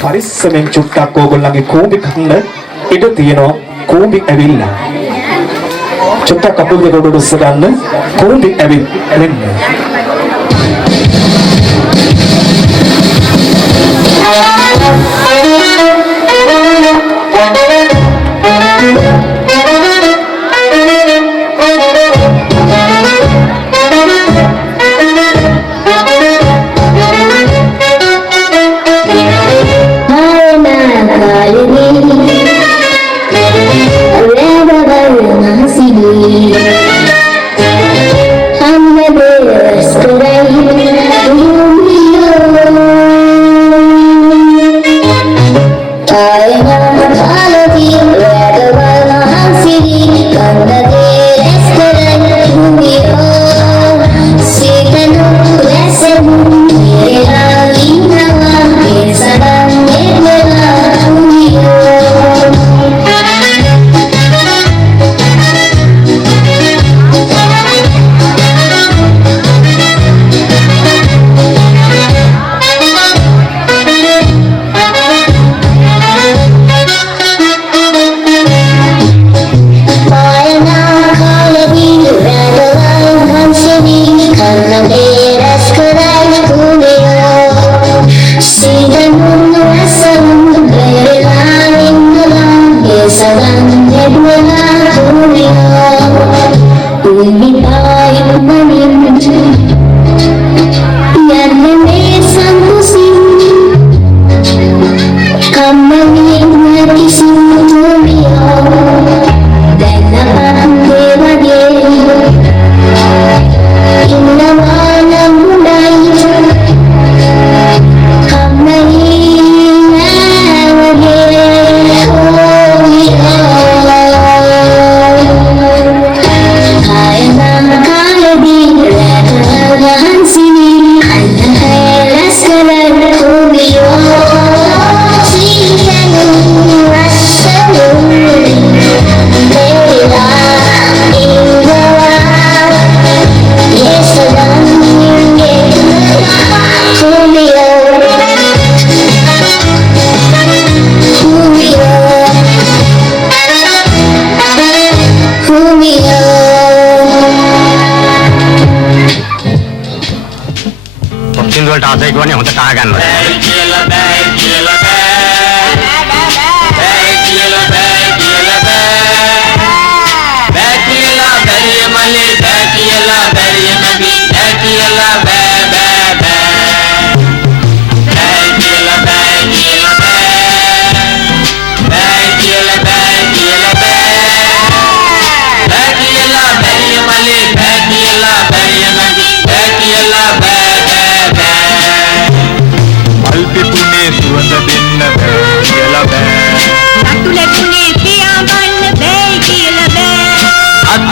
පරිස්සමෙන් චුට්ටක් ඕගොල්ලන්ගේ කූඹි කන්න ඉඩ තියෙනවා. කූඹි ඇවිල්ලා. චුට්ටක් කකුල් දෙක උඩට උස්ස ගන්න. කූඹි ඇවිල්ලා.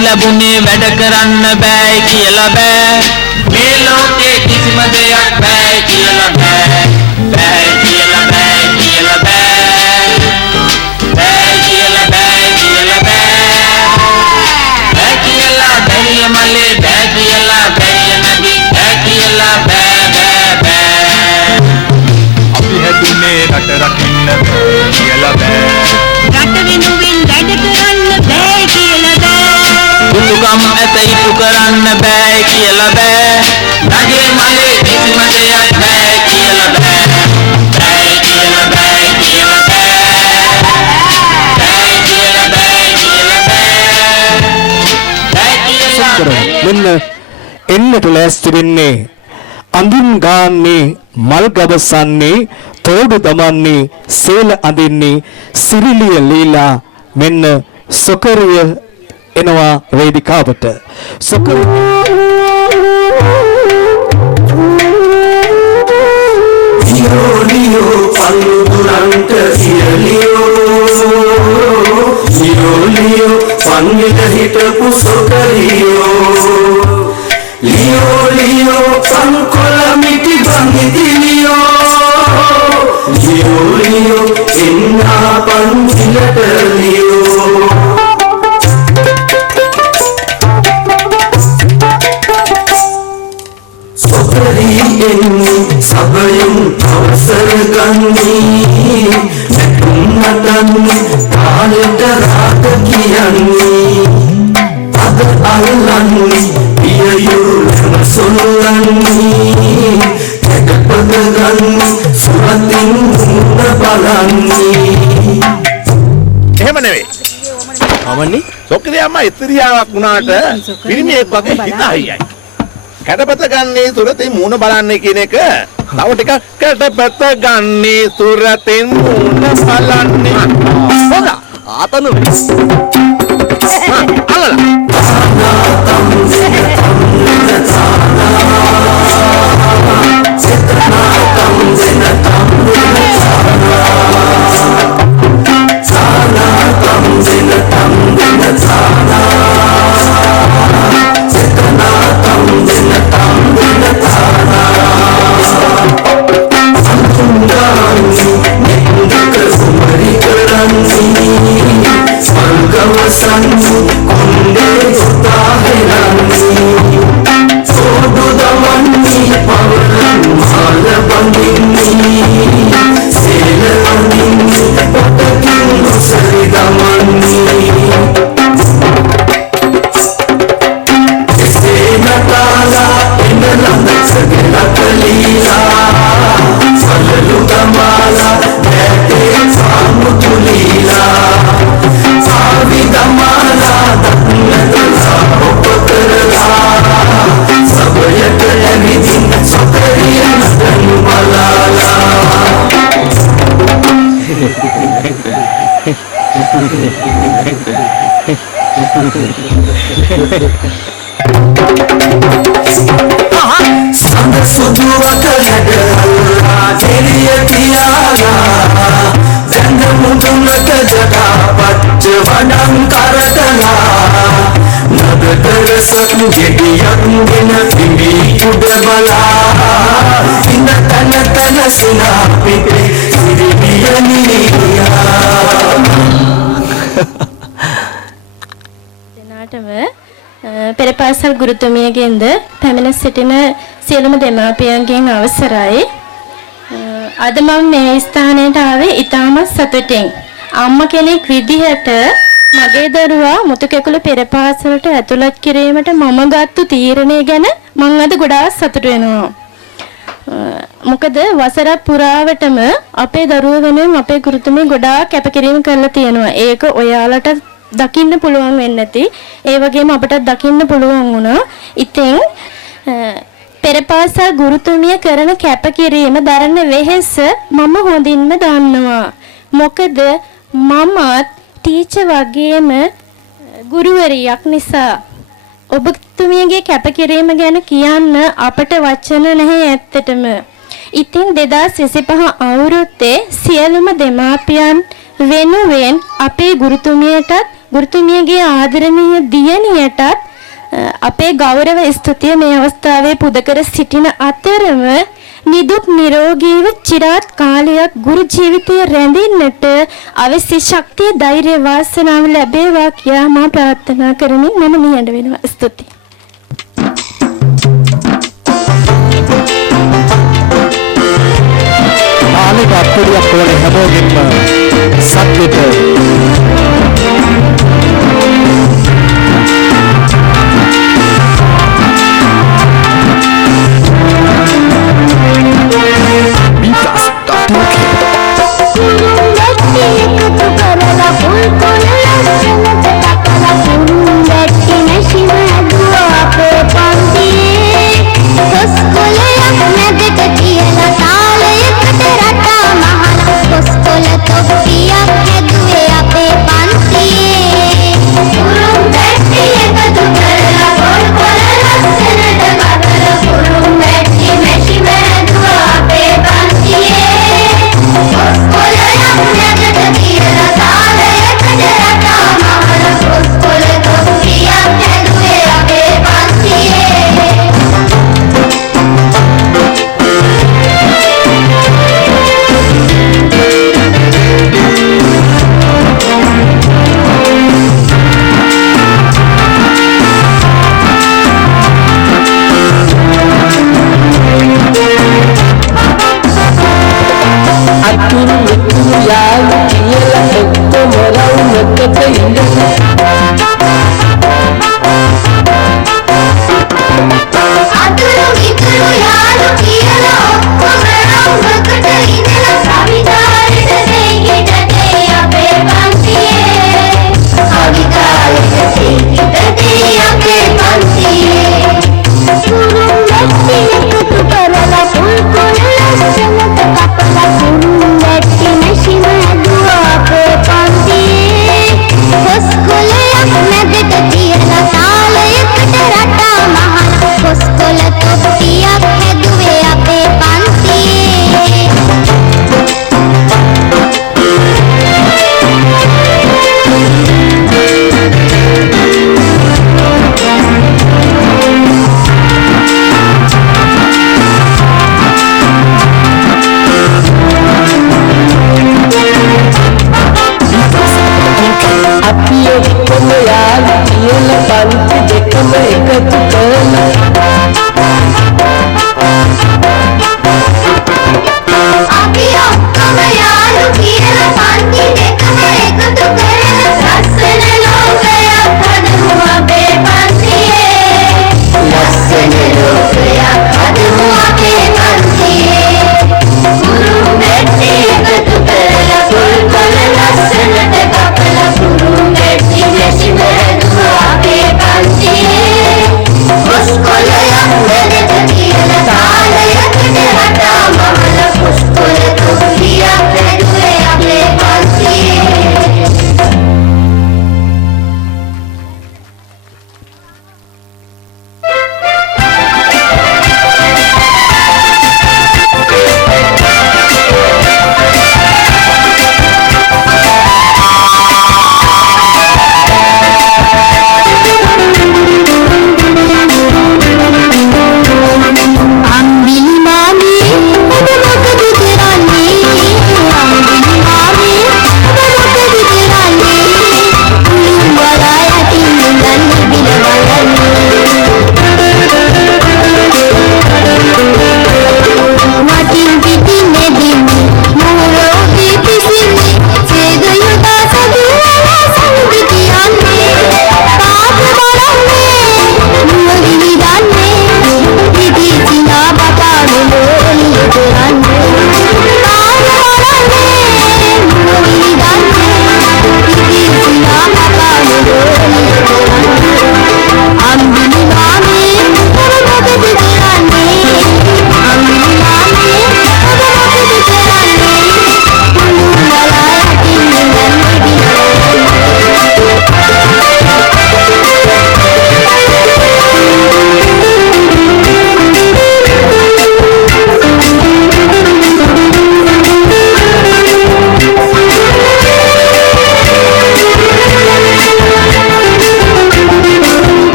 ලැබුණේ වැඩ කරන්න බෑ කියලා බෑ මේ ලෝකේ කිසිම දෙයක් බෑ කියලා බෑ බෑ කියලා බෑ කියලා බෑ බෑ කියලා බෑ කියලා බෑ බෑ කියලා බැරිය මලේ බෑ කියලා බැරිය නැති බෑ කියලා බෑ බෑ බෑ අපි හැදුනේ රට රකින්න බෑ කියලා බෑ රට වෙනුවෙන් වැඩ කරන්න බෑ කියලා දුකම් ඇත ඉටු කරන්න බෑ කියලා බෑ රජේ මලේ කිසිම දෙයක් බෑ කියලා බෑ බෑ කියලා බෑ කියලා බෑ බෑ කියලා බෑ කියලා බෑ මෙන්න එන්නට ලෑස්ති වෙන්නේ අඳුන් ගාන්නේ මල් ගබසන්නේ තෝඩු දමන්නේ සේල අඳින්නේ සිරිලිය ලීලා මෙන්න සොකරිය එනවා වේදිකාවට ලියෝ පන්දුරන්ට ලියෝ පන්විත හිටපු සොකරියෝ ලියෝ පන්කොළ මිටි බංගිදිලියෝ ලියෝ එන්නා පන්සිලට ලියෝ සොකරී එන්නේ සබයුම් අවසර ගන්නේ නැතුම් නටන්නේ කාලෙට රාග කියන්නේ අද අල්ලන්නේ පියයුරම සොල්ලන්නේ කැටපද ගන්නේ සුරතින් මුණ බලන්නේ එහෙම නෙවෙයි අමන්නේ සොක්කේ අම්මා ඉස්තරියාවක් වුණාට පිරිමියෙක් වගේ හිත අයියයි කැටපත ගන්නේ සුරතින් මූණ බලන්නේ කියන එක තව ටිකක් කැටපත ගන්නේ සුරතින් මූණ බලන්නේ හොඳ ආතනු පෙරපාසල් ගුරුතුමියගෙන්ද පැමිණ සිටින සියලුම දෙමාපියන්ගෙන් අවසරයි. අද මම මේ ස්ථානයට ආවේ ඉතාමත් සතුටින්. අම්මා කෙනෙක් විදිහට මගේ දරුවා මුතුකැකුළු පෙරපාසලට ඇතුළත් කිරීමට මම ගත්තු තීරණය ගැන මම අද ගොඩාක් සතුටු වෙනවා. මොකද වසරක් පුරාවටම අපේ දරුවෝ වෙනුවෙන් අපේ ගුරුතුමිය ගොඩාක් කැපකිරීම කරලා තියෙනවා. ඒක ඔයාලට දකින්න පුළුවන් වෙන්නේ නැති. ඒ වගේම අපට දකින්න පුළුවන් වුණා. ඉතින් පෙරපාසල් ගුරුතුමිය කරන කැපකිරීම දරන වෙහෙස මම හොඳින්ම දන්නවා. මොකද මමත් ටීචර් වගේම ගුරුවරියක් නිසා ඔබතුමියගේ කැපකිරීම ගැන කියන්න අපට වචන නැහැ ඇත්තටම. ඉතින් 2025 අවුරුද්දේ සියලුම දෙමාපියන් වෙනුවෙන් අපේ ගුරුතුමියටත් ගුරුතුමියගේ ආදරණීය දියණියටත් අපේ ගෞරව ස්තුතිය මේ අවස්ථාවේ පුද කර සිටින අතරම නිදුක් නිරෝගීව চিරාත් කාලයක් ගුරු ජීවිතය රැඳෙන්නට අවශ්‍ය ශක්තිය ධෛර්ය වාසනාව ලැබේවා කියා මා ප්‍රාර්ථනා කරමින් මම නිහඬ වෙනවා. ස්තුතියි. ආලේ අප්පුඩියක් වල හැමෝගෙම සත්‍යෙට Koskola to piya hai duwe ape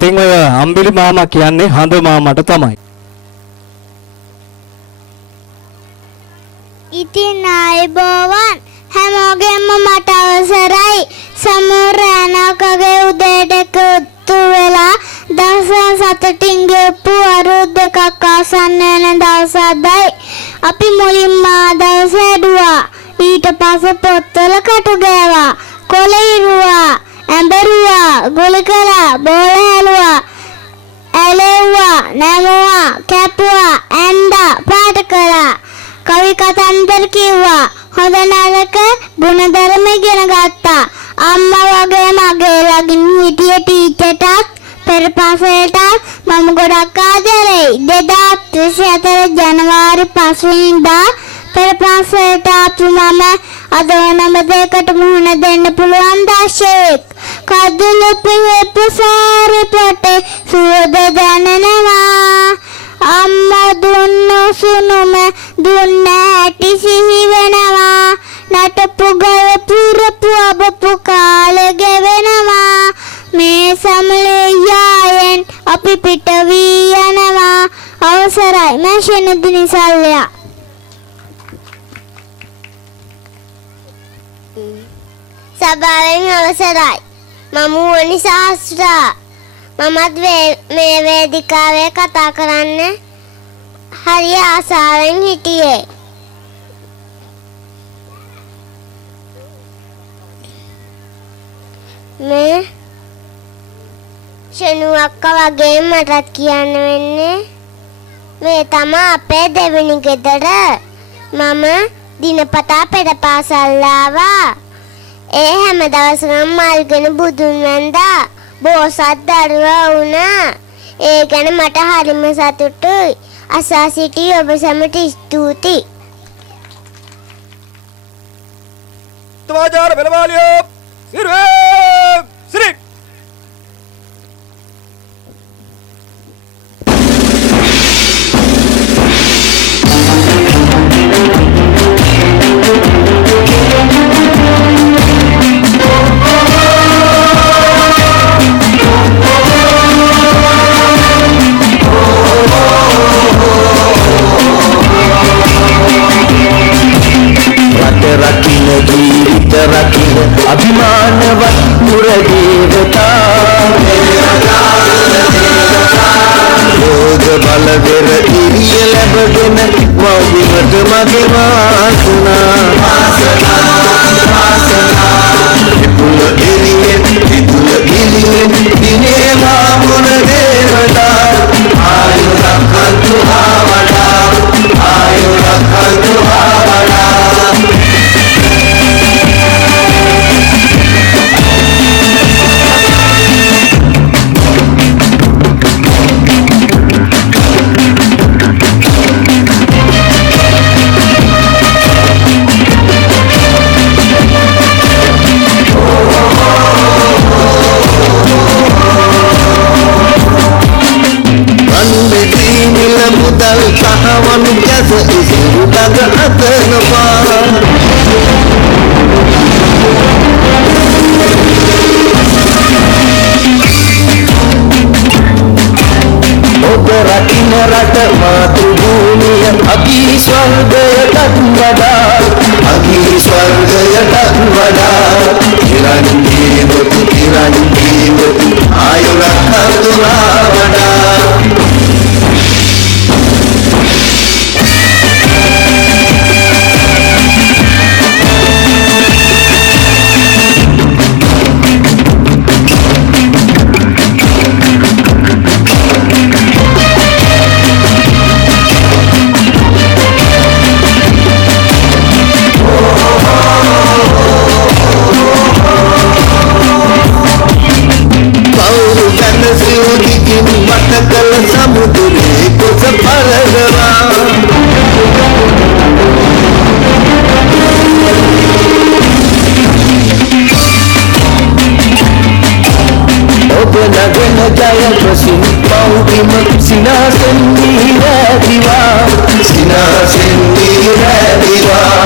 ඉතින් ඔය අම්බිලි මාමා කියන්නේ හඳ මාමට තමයි. ඉතින් ආයුබෝවන් හැමෝගෙම මට අවසරයි සමුරානකගේ උදේට කුතු වෙලා දවස සතටින් ගෙපු අරුත් දෙකක් ආසන්න වෙන දවසයි අපි මුලින්ම දවස ඇදුවා ඊට පස්සේ පොත්වල කටු ගෑවා කොළ ඉරුවා ඇඹරුවා ගොළු කළා බෝල හැලුවා ඇලෙව්වා නැමුවා කැපුවා ඇන්දා පාට කළා කවි කතන්දර කිව්වා හොඳ නරක ගුණධර්ම ඉගෙන ගත්තා අම්මා වගේ මගේ ළඟින් හිටිය ටීචර්ටත් පෙරපාසලටත් මම ගොඩක් ආදරෙයි 2024 ජනවාරි 5 වෙනිදා පෙරපාසලට ආපු මම අද වෙනම දෙයකට මුහුණ දෙන්න පුළුවන් දැශෙක් කදුළු පිහපු සාරේ පොටේ සුවඳ දැනෙනවා අම්මා දුන්නු සුනුම දුන්න ඇටි සිහි වෙනවා නටපු ගල පුරපු අබපු කාලෙ ගෙවෙනවා මේ සමලේ යායෙන් අපි පිට වී යනවා අවසරයි මැෂින දිනිසල්ලයා සභාවෙන් අවසරයි මම වනි ශාස්ත්‍රා මමත් මේ වේදිකාවේ කතා කරන්න හරි ආසාවෙන් හිටියේ මේ ෂනු අක්කා වගේ මටත් කියන්න වෙන්නේ මේ තමයි අපේ දෙවෙනි ගෙදර මම දිනපතා පෙරපාසල් ආවා ඒ හැම දවසකම මල්ගෙන බුදුන් වන්දා බෝසත් දරුවා වුණා ඒ ගැන මට හරිම සතුටුයි අසා සිටි ඔබ සැමට ස්තුතියි තවාජාර බෙලවාලියෝ සිරුවේ සිරි රකින්න ජීවිත රකින්න අභිමානවත් මුර දේවතා යෝධ බල වෙර ඉරිය ලැබගෙන මවිමට මගේ වාසනා විපුල ඉරියෙන් විපුල ඉරියෙන් දිනේවා මුර දේවතා ආයු රක්ඛන්තු ආවඩා ආයු රක්ඛන්තු ආවඩා මුදල් සහවනු ගැස ඉසිරු දග අතනවා ඔබ රකින්න රට මාතෘ භූමිය අගී ස්වර්ගයටත් වඩා අගී ස්වර්ගයටත් වඩා චිරංජීවතු ආයුරක්ඛන්තු වඩා මතකල සමුදුරේ කොස පරදවා ඔබ නගන ජය ප්‍රසින් පෞදිම සිනාසෙන්දී රැදිවා සිනාසෙන්දී රැදිවා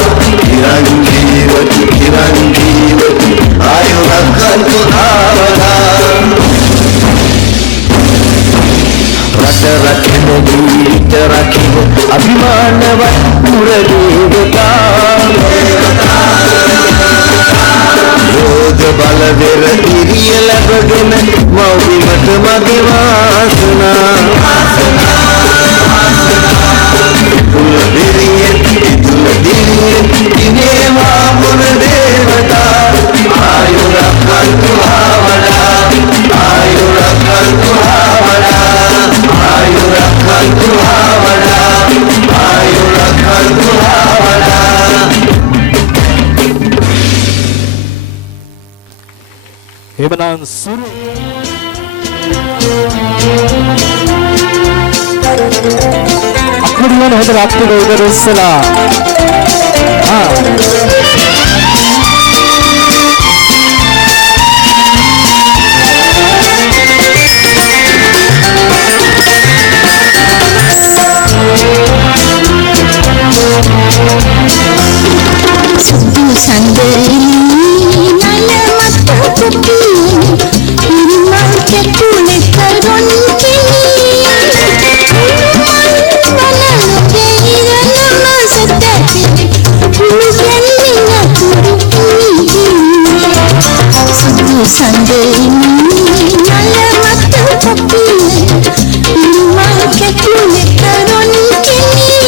කිරංජීවතු ආයු රක්ඛන්තු ආවදා රකින ජීවිත රකින අභිමානවත් මුරදේවතා යෝධ බල වෙර ඉරිය ලැබගෙන මෞබිමට මගේ වාසනා තුල දිරියෙන් දිනේවා මුරදේවතා ආයුරක්කන්තු ආවඩා ආයුරක්කන්තු ආවඩා ආයුරක්කන්තු ආවඩා ආයුරක්කන්තු ආවඩා එබනම් සුරු අකුඩියන හොඳ රක්තික උදර ඉස්සලා සුදු සඳලි නල මත කුපි ඉරිමල් කෙකුලේ කරොන් කෙනි සඳලි නල මත කුපි ඉරිමල් කෙකුලේ කරොන් කෙනි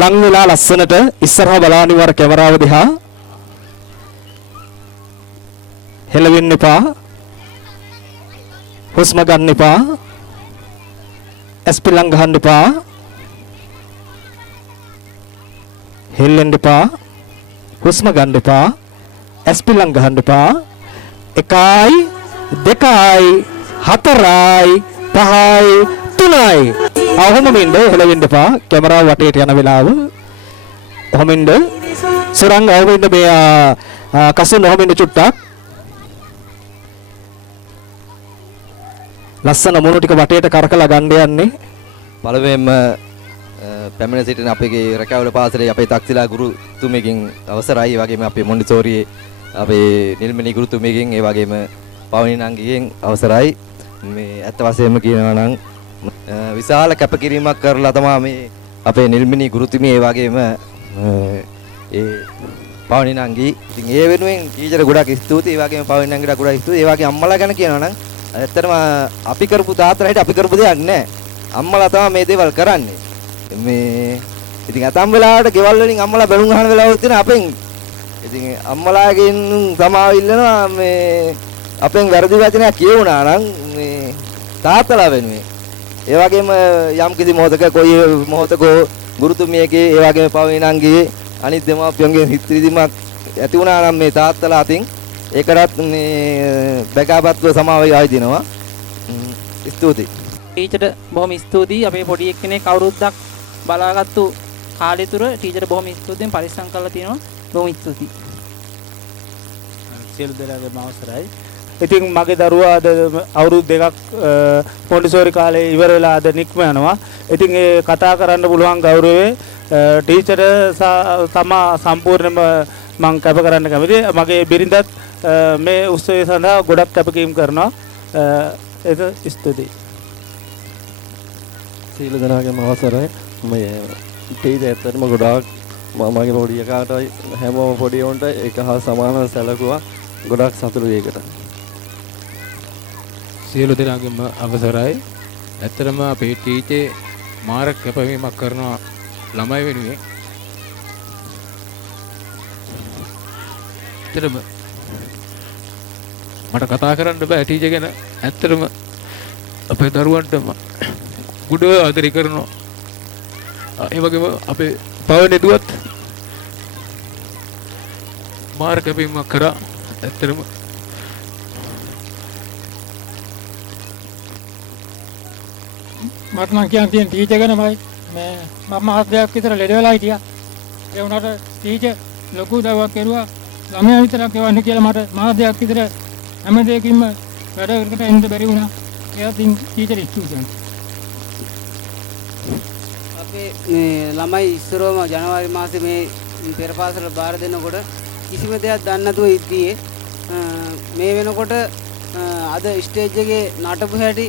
ලං වෙලා ලස්සනට ඉස්සරහා බලාන ඉවර කැමරාව දිහා හෙලවෙන්න එපා හුස්ම ගන්න එපා ඇස් පිලං ගහන්න එපා හෙල්ලෙන්න එපා හුස්ම ගන්න එපා ඇස් පිලං ගහන්න එපා 1යි 2යි 4යි 5යි 3යි අවහොමින්ද හෙලවෙන්න එපා කැමරාව වටේට යන වෙලාව ඔහොමින්ද සුරංග අවහින්ද මේ කසුන් ඔහොමින්ද චුට්ටක් ලස්සන මොන ටික වටේට කරකලා ගන්න යන්නේ පළවෙනිම පැමිණ සිටින අපේ රැකවල පාසලේ අපේ තක්තිලා ගුරුතුමියකින් අවසරයි ඒ වගේම අපේ මොන්ඩිසෝරියේ අපේ නිල්මනි ගුරුතුමියකින් ඒ වගේම පවනි නංගිගෙන් අවසරයි මේ ඇත්ත වශයෙන්ම කියනවා නම් විශාල කැපකිරීමක් කරලා තමයි මේ අපේ නිල්මනි ගුරුතුමිය ඒ වගේම ඒ පවනි නංගි ඉතින් ඒ වෙනුවෙන් ටීචර් ගොඩක් ස්තුතියි ඒ වගේම පවනි නංගිට ගොඩක් ස්තුතියි ඒ වගේ අම්මලා ගැන කියනවා නම් ඇත්තටම අපි කරපු තාත්තලා හිට අපි කරපු දෙයක් නැහැ. අම්මලා තමයි මේ දේවල් කරන්නේ. මේ ඉතින් අතම් වෙලාවට ගෙවල් වලින් අම්මලා බැලුම් අහන වෙලාවල් තියෙන අපෙන් ඉතින් අම්මලාගෙන් සමාව ඉල්ලනවා මේ අපෙන් වැරදි වචනයක් කියවුණා නම් මේ තාත්තලා වෙනුවෙන්. ඒ වගේම යම් කිසි මොහොතක කොයි මොහොතක ගුරුතුමියගේ ඒ වගේම පවිනන්ගේ අනිත් දෙමාපියන්ගේ හිත රිදීමක් ඇති වුණා නම් මේ තාත්තලා අතින් ඒකටත් මේ බැකාපත්ව සමාව ආයදිනවා. ස්තුතියි. ටීචර්ට බොහොම ස්තුතියි. අපේ පොඩි එක්කෙනෙක් අවුරුද්දක් බලාගත්තු කාලය තුර ටීචර්ට බොහොම ස්තුතියෙන් පරිස්සම් කරලා තියෙනවා. බොහොම ස්තුතියි. සියලු දෙනාගේම අවසරයි. ඉතින් මගේ දරුවා අද අවුරුදු 2ක් මොන්ටිසෝරි කාලේ ඉවර වෙලා අද නික්ම යනවා. ඉතින් ඒ කතා කරන්න පුළුවන් ගෞරවයේ ටීචර් තමා සම්පූර්ණයෙන්ම මම කැප කරන්න කැමතියි. මගේ බිරිඳත් මේ උත්සවය සඳහා ගොඩක් කැපකිරීම කරනවා. ඒක ස්තුතියි. සියලු දෙනාගේම අවසරයි. මේ ටීචර් ඇත්තටම ගොඩාක් මගේ පොඩි එකාටයි හැමෝම පොඩි උන්ට ඒක හා සමානව සැලකුවා. ගොඩාක් සතුටුයි ඒකට. සියලු දෙනාගේම අවසරයි. ඇත්තටම අපේ ටීචර් මාර කැපවීමක් කරනවා ළමයි වෙනුවෙන්. ඇත්තටම මට කතා කරන්න බෑ ටීචර් ගැන. ඇත්තටම අපේ දරුවන්ට ගුඩ ආදරය කරනවා. ඒ වගේම අපේ පවනේ දුවත් මාර කැපවීමක් කරා. ඇත්තටම මට නම් කියන්න තියෙන ටීචර් ගැනමයි. මේ මම මාසයක් විතර ලෙඩ වෙලා හිටියා. ඒ වුණාට ටීචර් ලොකු දවයක් කෙරුවා. ළමයා විතරක් එවන්න කියලා මට මාසයක් විතර හැම දෙයකින්ම වැඩකට එන්න බැරි වුණා. ඒත් ටීචර් ස්තුතියි. අපේ මේ ළමයි ඉස්සරවම ජනවාරි මාසේ මේ පෙරපාසල බාර දෙනකොට කිසිම දෙයක් දන්නේ නැතුව ඉද්දී මේ වෙනකොට අද ස්ටේජ් එකේ නටපු හැටි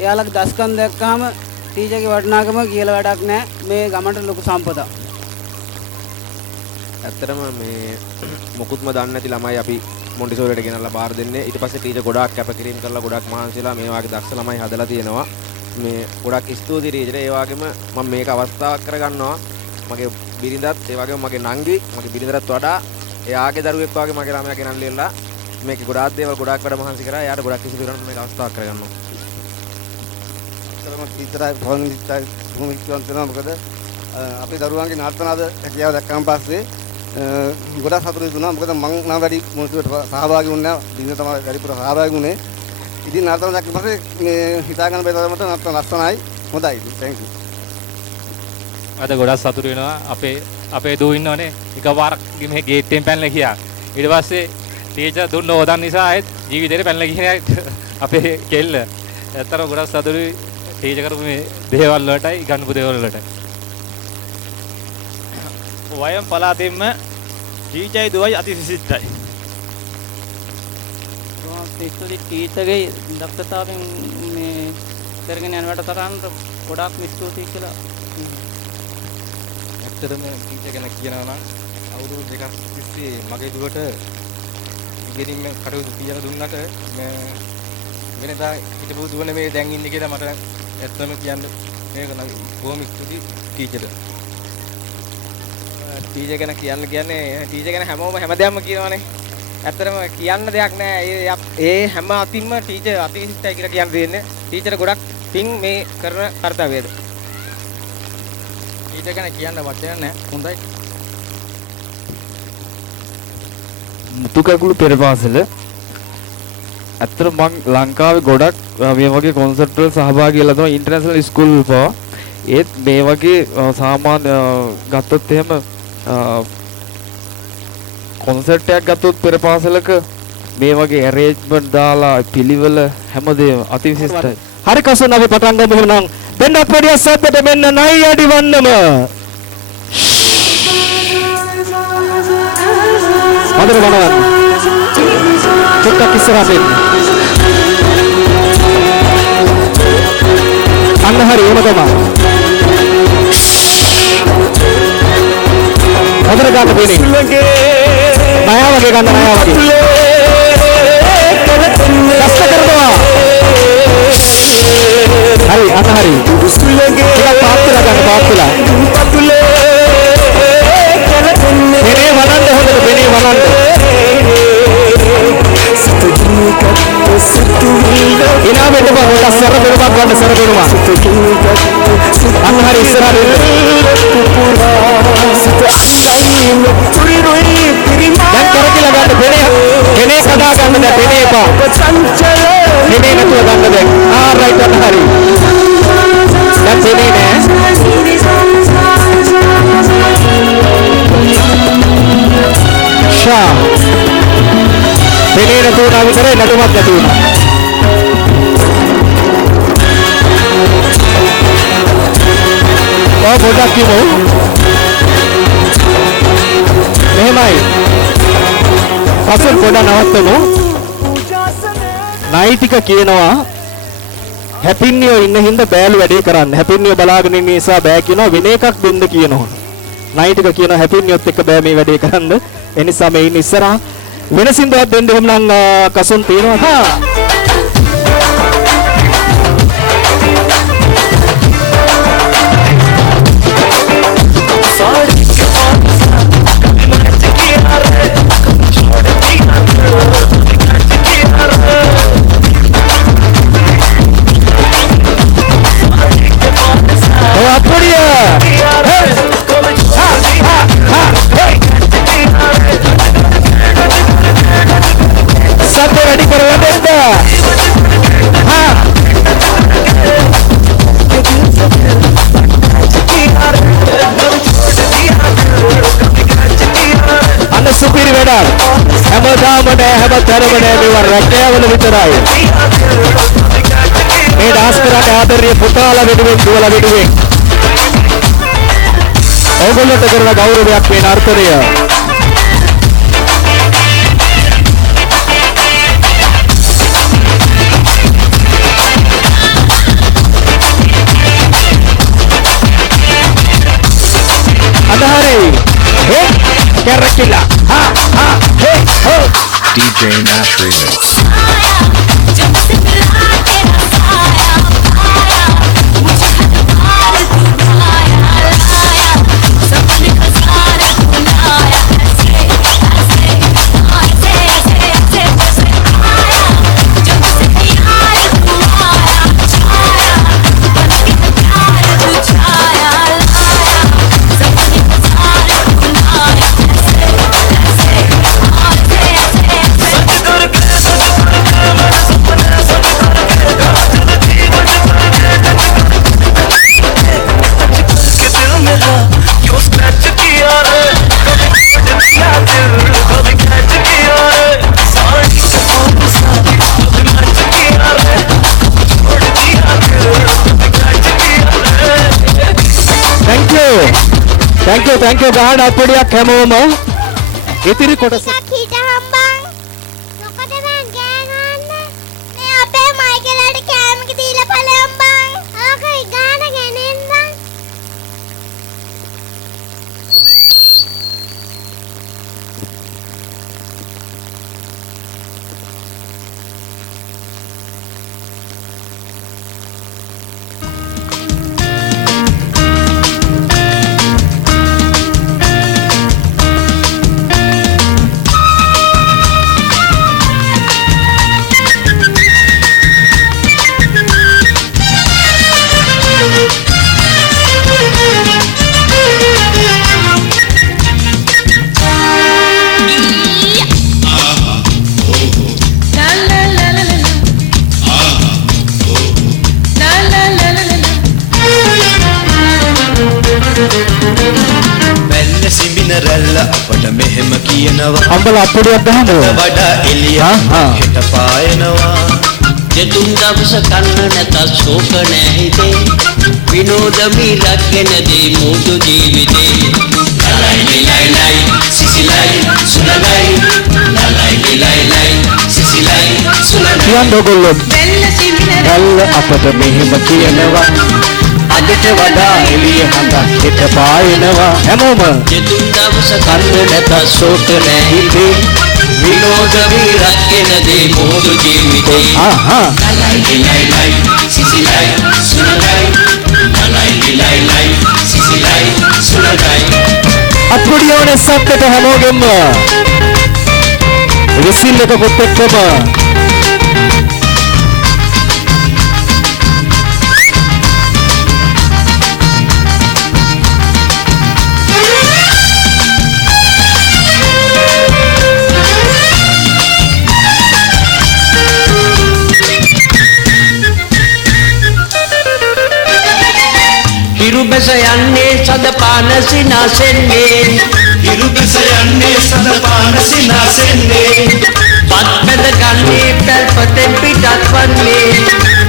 එයාලගේ දස්කම් දැක්කහම ටීචර්ගේ වටිනාකම කියලා වැඩක් නැහැ. මේ ගමන්ට ලොකු සම්පතක්. ඇත්තටම මේ මොකුත්ම දන්නේ නැති ළමයි අපි මොන්ටිසෝරියට ගෙනල්ලා බාර දෙන්නේ. ඊට පස්සේ ටීචර් ගොඩාක් කැපකිරීම කරලා ගොඩාක් මහන්සිලා මේ වගේ දක්ෂ ළමයි හදලා තියෙනවා. මේ ගොඩක් ස්තුතියි ටීචර්. ඒ වගේම මම මේක අවස්ථාවක් කරගන්නවා. මගේ බිරිඳත් ඒ වගේම මගේ නංගි මගේ බිරිඳටත් වඩා එයාගේ දරුවෙක් වගේ මගේ ළමයා ගෙනල්ලා මේක ගොඩාක් දේවල් ගොඩාක් වැඩ මහන්සි කරා. එයාට ගොඩක් කිසි දෙයක් මේක අවස්ථාවක් කරගන්නවා. ටීචර්යි පොන්විච්චයි භූමිකයන් වෙනවා. මොකද අපේ දරුවන්ගේ නාට්‍යනාද හැකියාව දැක්කම පස්සේ ගොඩක් සතුටුයි වුණා. මොකද මම නම් වැඩි මොනිටරට සහභාගී වුණේ නැහැ. දින තමයි වැඩිපුර සහභාගී වුණේ. ඉතින් නාට්‍යන දැක්ක පස්සේ මේ හිතා ගන්න බැරි තරමට නාට්‍ය ලස්සනයි. හොඳයි. thank you. අද ගොඩක් සතුටු වෙනවා. අපේ දූ ඉන්නවනේ එකපාරක් මේ ගේට්ටෙන් පැනලා ගියා. ඊට පස්සේ ටීචර් දුන්න ඕදන් නිසා ආයෙත් ජීවිතේට පැනලා ගිහින් අපේ කෙල්ල. ඇත්තටම ගොඩක් සතුටුයි ටීචර් කරපු මේ දේවල් වලටයි ගන්නපු දේවල් වලට. වයම් පළාතෙන්ම ටීචර්යි දුවයි අතිවිශිෂ්ටයි. ස්තුති ටීචර්ගේ දක්ෂතාවයෙන් මේ කරගෙන යන වැඩ තරම් ගොඩාක් ස්තුතියි කියලා. ඇත්තටම ටීචර් ගැන කියනවා නම් අවුරුදු 2ක් තිස්සේ මගේ දුවට ඉගෙනීමෙන් කටයුතු කියලා දුන්නට වෙනදා හිටපු දුව නෙමෙයි දැන් ඉන්නේ කියලා මට ඇත්තම කියන්න මේක නම් බොහොම ස්තුතියි ටීචර්ට. ටීචර් ගැන කියන්නේ ටීචර් ගැන හැමෝම හැමදේම කියනවානේ. ඇත්තටම කියන්න දෙයක් නැහැ. ඒ හැම අතින්ම ටීචර් අතිවිශිෂ්ටයි කියලා කියන්න දෙන්නේ. ටීචර් ගොඩක් පිං මේ කරන කාර්යයද. ටීචර් ගැන කියන්න වචන නැහැ. හොඳයි. මුතුකැකුළු පෙරපාසල ඇත්තට මම ලංකාවේ ගොඩක් මේ වගේ කොන්සර්ට් වල සහභාගී වෙලා තමයි ඉන්ටර්නැෂනල් ස්කූල් පවා. ඒත් මේ වගේ සාමාන්‍ය ගත්තොත් එහෙම කොන්සර්ට් එකක් ගත්තොත් පෙරපාසලක මේ වගේ ඇරේන්ජ්මන්ට් දාලා පිළිවෙල හැමදේම අතිවිශිෂ්ටයි. හරි කසන අපි පටන් ගමු එහෙනම්. දෙන්නත් වැඩි සද්දට මෙන්න නයි යඩි වන්නම. අදර වනවත්. චුට්ටක් ඉස්සරහට එන්න. අන්න හරි එම තමයි. අදර ගන්න වෙන්නේ. ණය වගේ ගන්න ණය වගේ. උසුලගේ පාත්තුලා ගන්න පාත්තුලා පතුලේ කලකන්නේ පෙනේ වනන්න හොඳට පෙනේ වනන්න ඉනා මෙන්න පොඩක් සර බෙරුමක් ගන්න සර බෙරුමක් අන්න හරි ඉස්සරහට දැන් කරකිලා ගන්න පෙනේ කඩා ගන්න දැන් පෙනේ එපා පෙනේ නැතුව ගන්න දැන් රයිට් අන්න හරි දැන් පෙනේ නෑ ෂා පෙනේ නැතුව නා විතරයි නඩුමක් නැති වුණා පොඩ්ඩක් කියමු මෙහෙමයි පස්සෙන් පොඩ්ඩක් නවත්තමු නයිටික කියනවා හැපින්නියෝ ඉන්න හින්දා බෑලු වැඩේ කරන්න හැපින්නියෝ බලාගෙන ඉන්න නිසා බෑ කියනවා වෙන එකක් දෙන්න කියනවා නයිටික කියනවා හැපින්නියොත් එක්ක බෑ මේ වැඩේ කරන්න ඒ නිසා මේ ඉන්න ඉස්සරහා වෙන සින්දුවක් දෙන්න එහෙම නම් කසුන් තියෙනවා සුපිරි වැඩක් හැමදාම නෑ හැමතැනම නෑ මේවා රැකෑවල විතරයි මේ ඩාන්ස් කරන්න ආදරණීය පුතාලා වෙනුවෙන් දුවලා වෙනුවෙන් ඕගොල්ලන්ට කරන ගෞරවයක් මේ නර්තනය අදහරේ හේ Kerrakila, ha, ha, hey, ho. DJ Nash Remix. Thank you ගහන අප්පඩියක් හැමෝම ඉතිරි කොටස හිටහම්බන් මොකද මං ගෑනන්න මේ අපේ මයිකලට කෑමක දීලා ඵලයම්බන් ආකයි ගාන ගෙනෙන්නම් අම්බල අප්පඩියක් ගහන්න වඩා එළිය හෙට පායනවා දෙතුන් දවස කන්න නැත ශෝක නැහිතේ විනෝද මිලක්ගෙන දී මුදු ජීවිතේ ලලයි ලයි ලයි සිසිලයි සුලයි ලලයි ලයි ලයි සිසිලයි සුලයි කියන්න ඕගොල්ලෝ බැල්ල අපට මෙහෙම කියනවා අදට වඩා එළිය හඳක් හෙට පායනවා හැමෝම දෙතුන් දවස කන්න නැත ශෝක නැහිතේ විනෝද මිලක්ගෙන දී මුදු ජීවිතේ ආහා ලලයි ලයි ලයි සිසිලයි සුලයි සුළඟයි අත්පොඩියෝනේ සත්‍යට හැමෝගෙම විසිල් එකකුත් එක්කම හිරුබැස යන්නේ සදපාන සිනාසෙන්නේ හිරුබැස යන්නේ සදපාන සිනාසෙන්නේ පත් බැඳ ගන්නේ පැල්පතෙන් පිටත් වන්නේ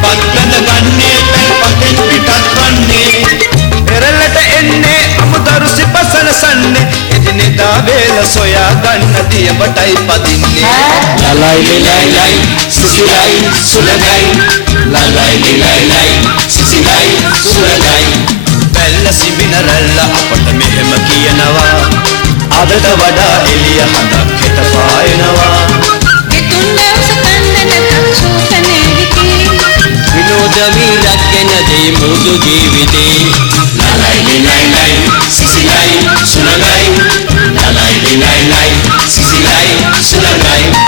පත් බැඳ ගන්නේ පැල්පතෙන් පිටත් වන්නේ පෙරළට එන්නේ අමුදරු සිපසන සන්නේ එදිනෙදා වේල සොයා ගන්න දියඹටයි පදින්නේ ලලයි ලලයි සිසිලයි සුලඟයි ලලයි ලලයි සිසිලයි සුලඟයි බැල්ල සිඹින රැල්ල අපට මෙහෙම කියනවා අදට වඩා එළිය හඳක් හෙට පායනවා ගෙතුන් දවස කන්න නැතත් සූකනේ හිටි විනෝද වීරක් ගැන දෙයි මුදු ජීවිතේ ලලයි ලලයි සිසිලයි සුලඟයි ලලයි ලලයි සිසිලයි සුලඟයි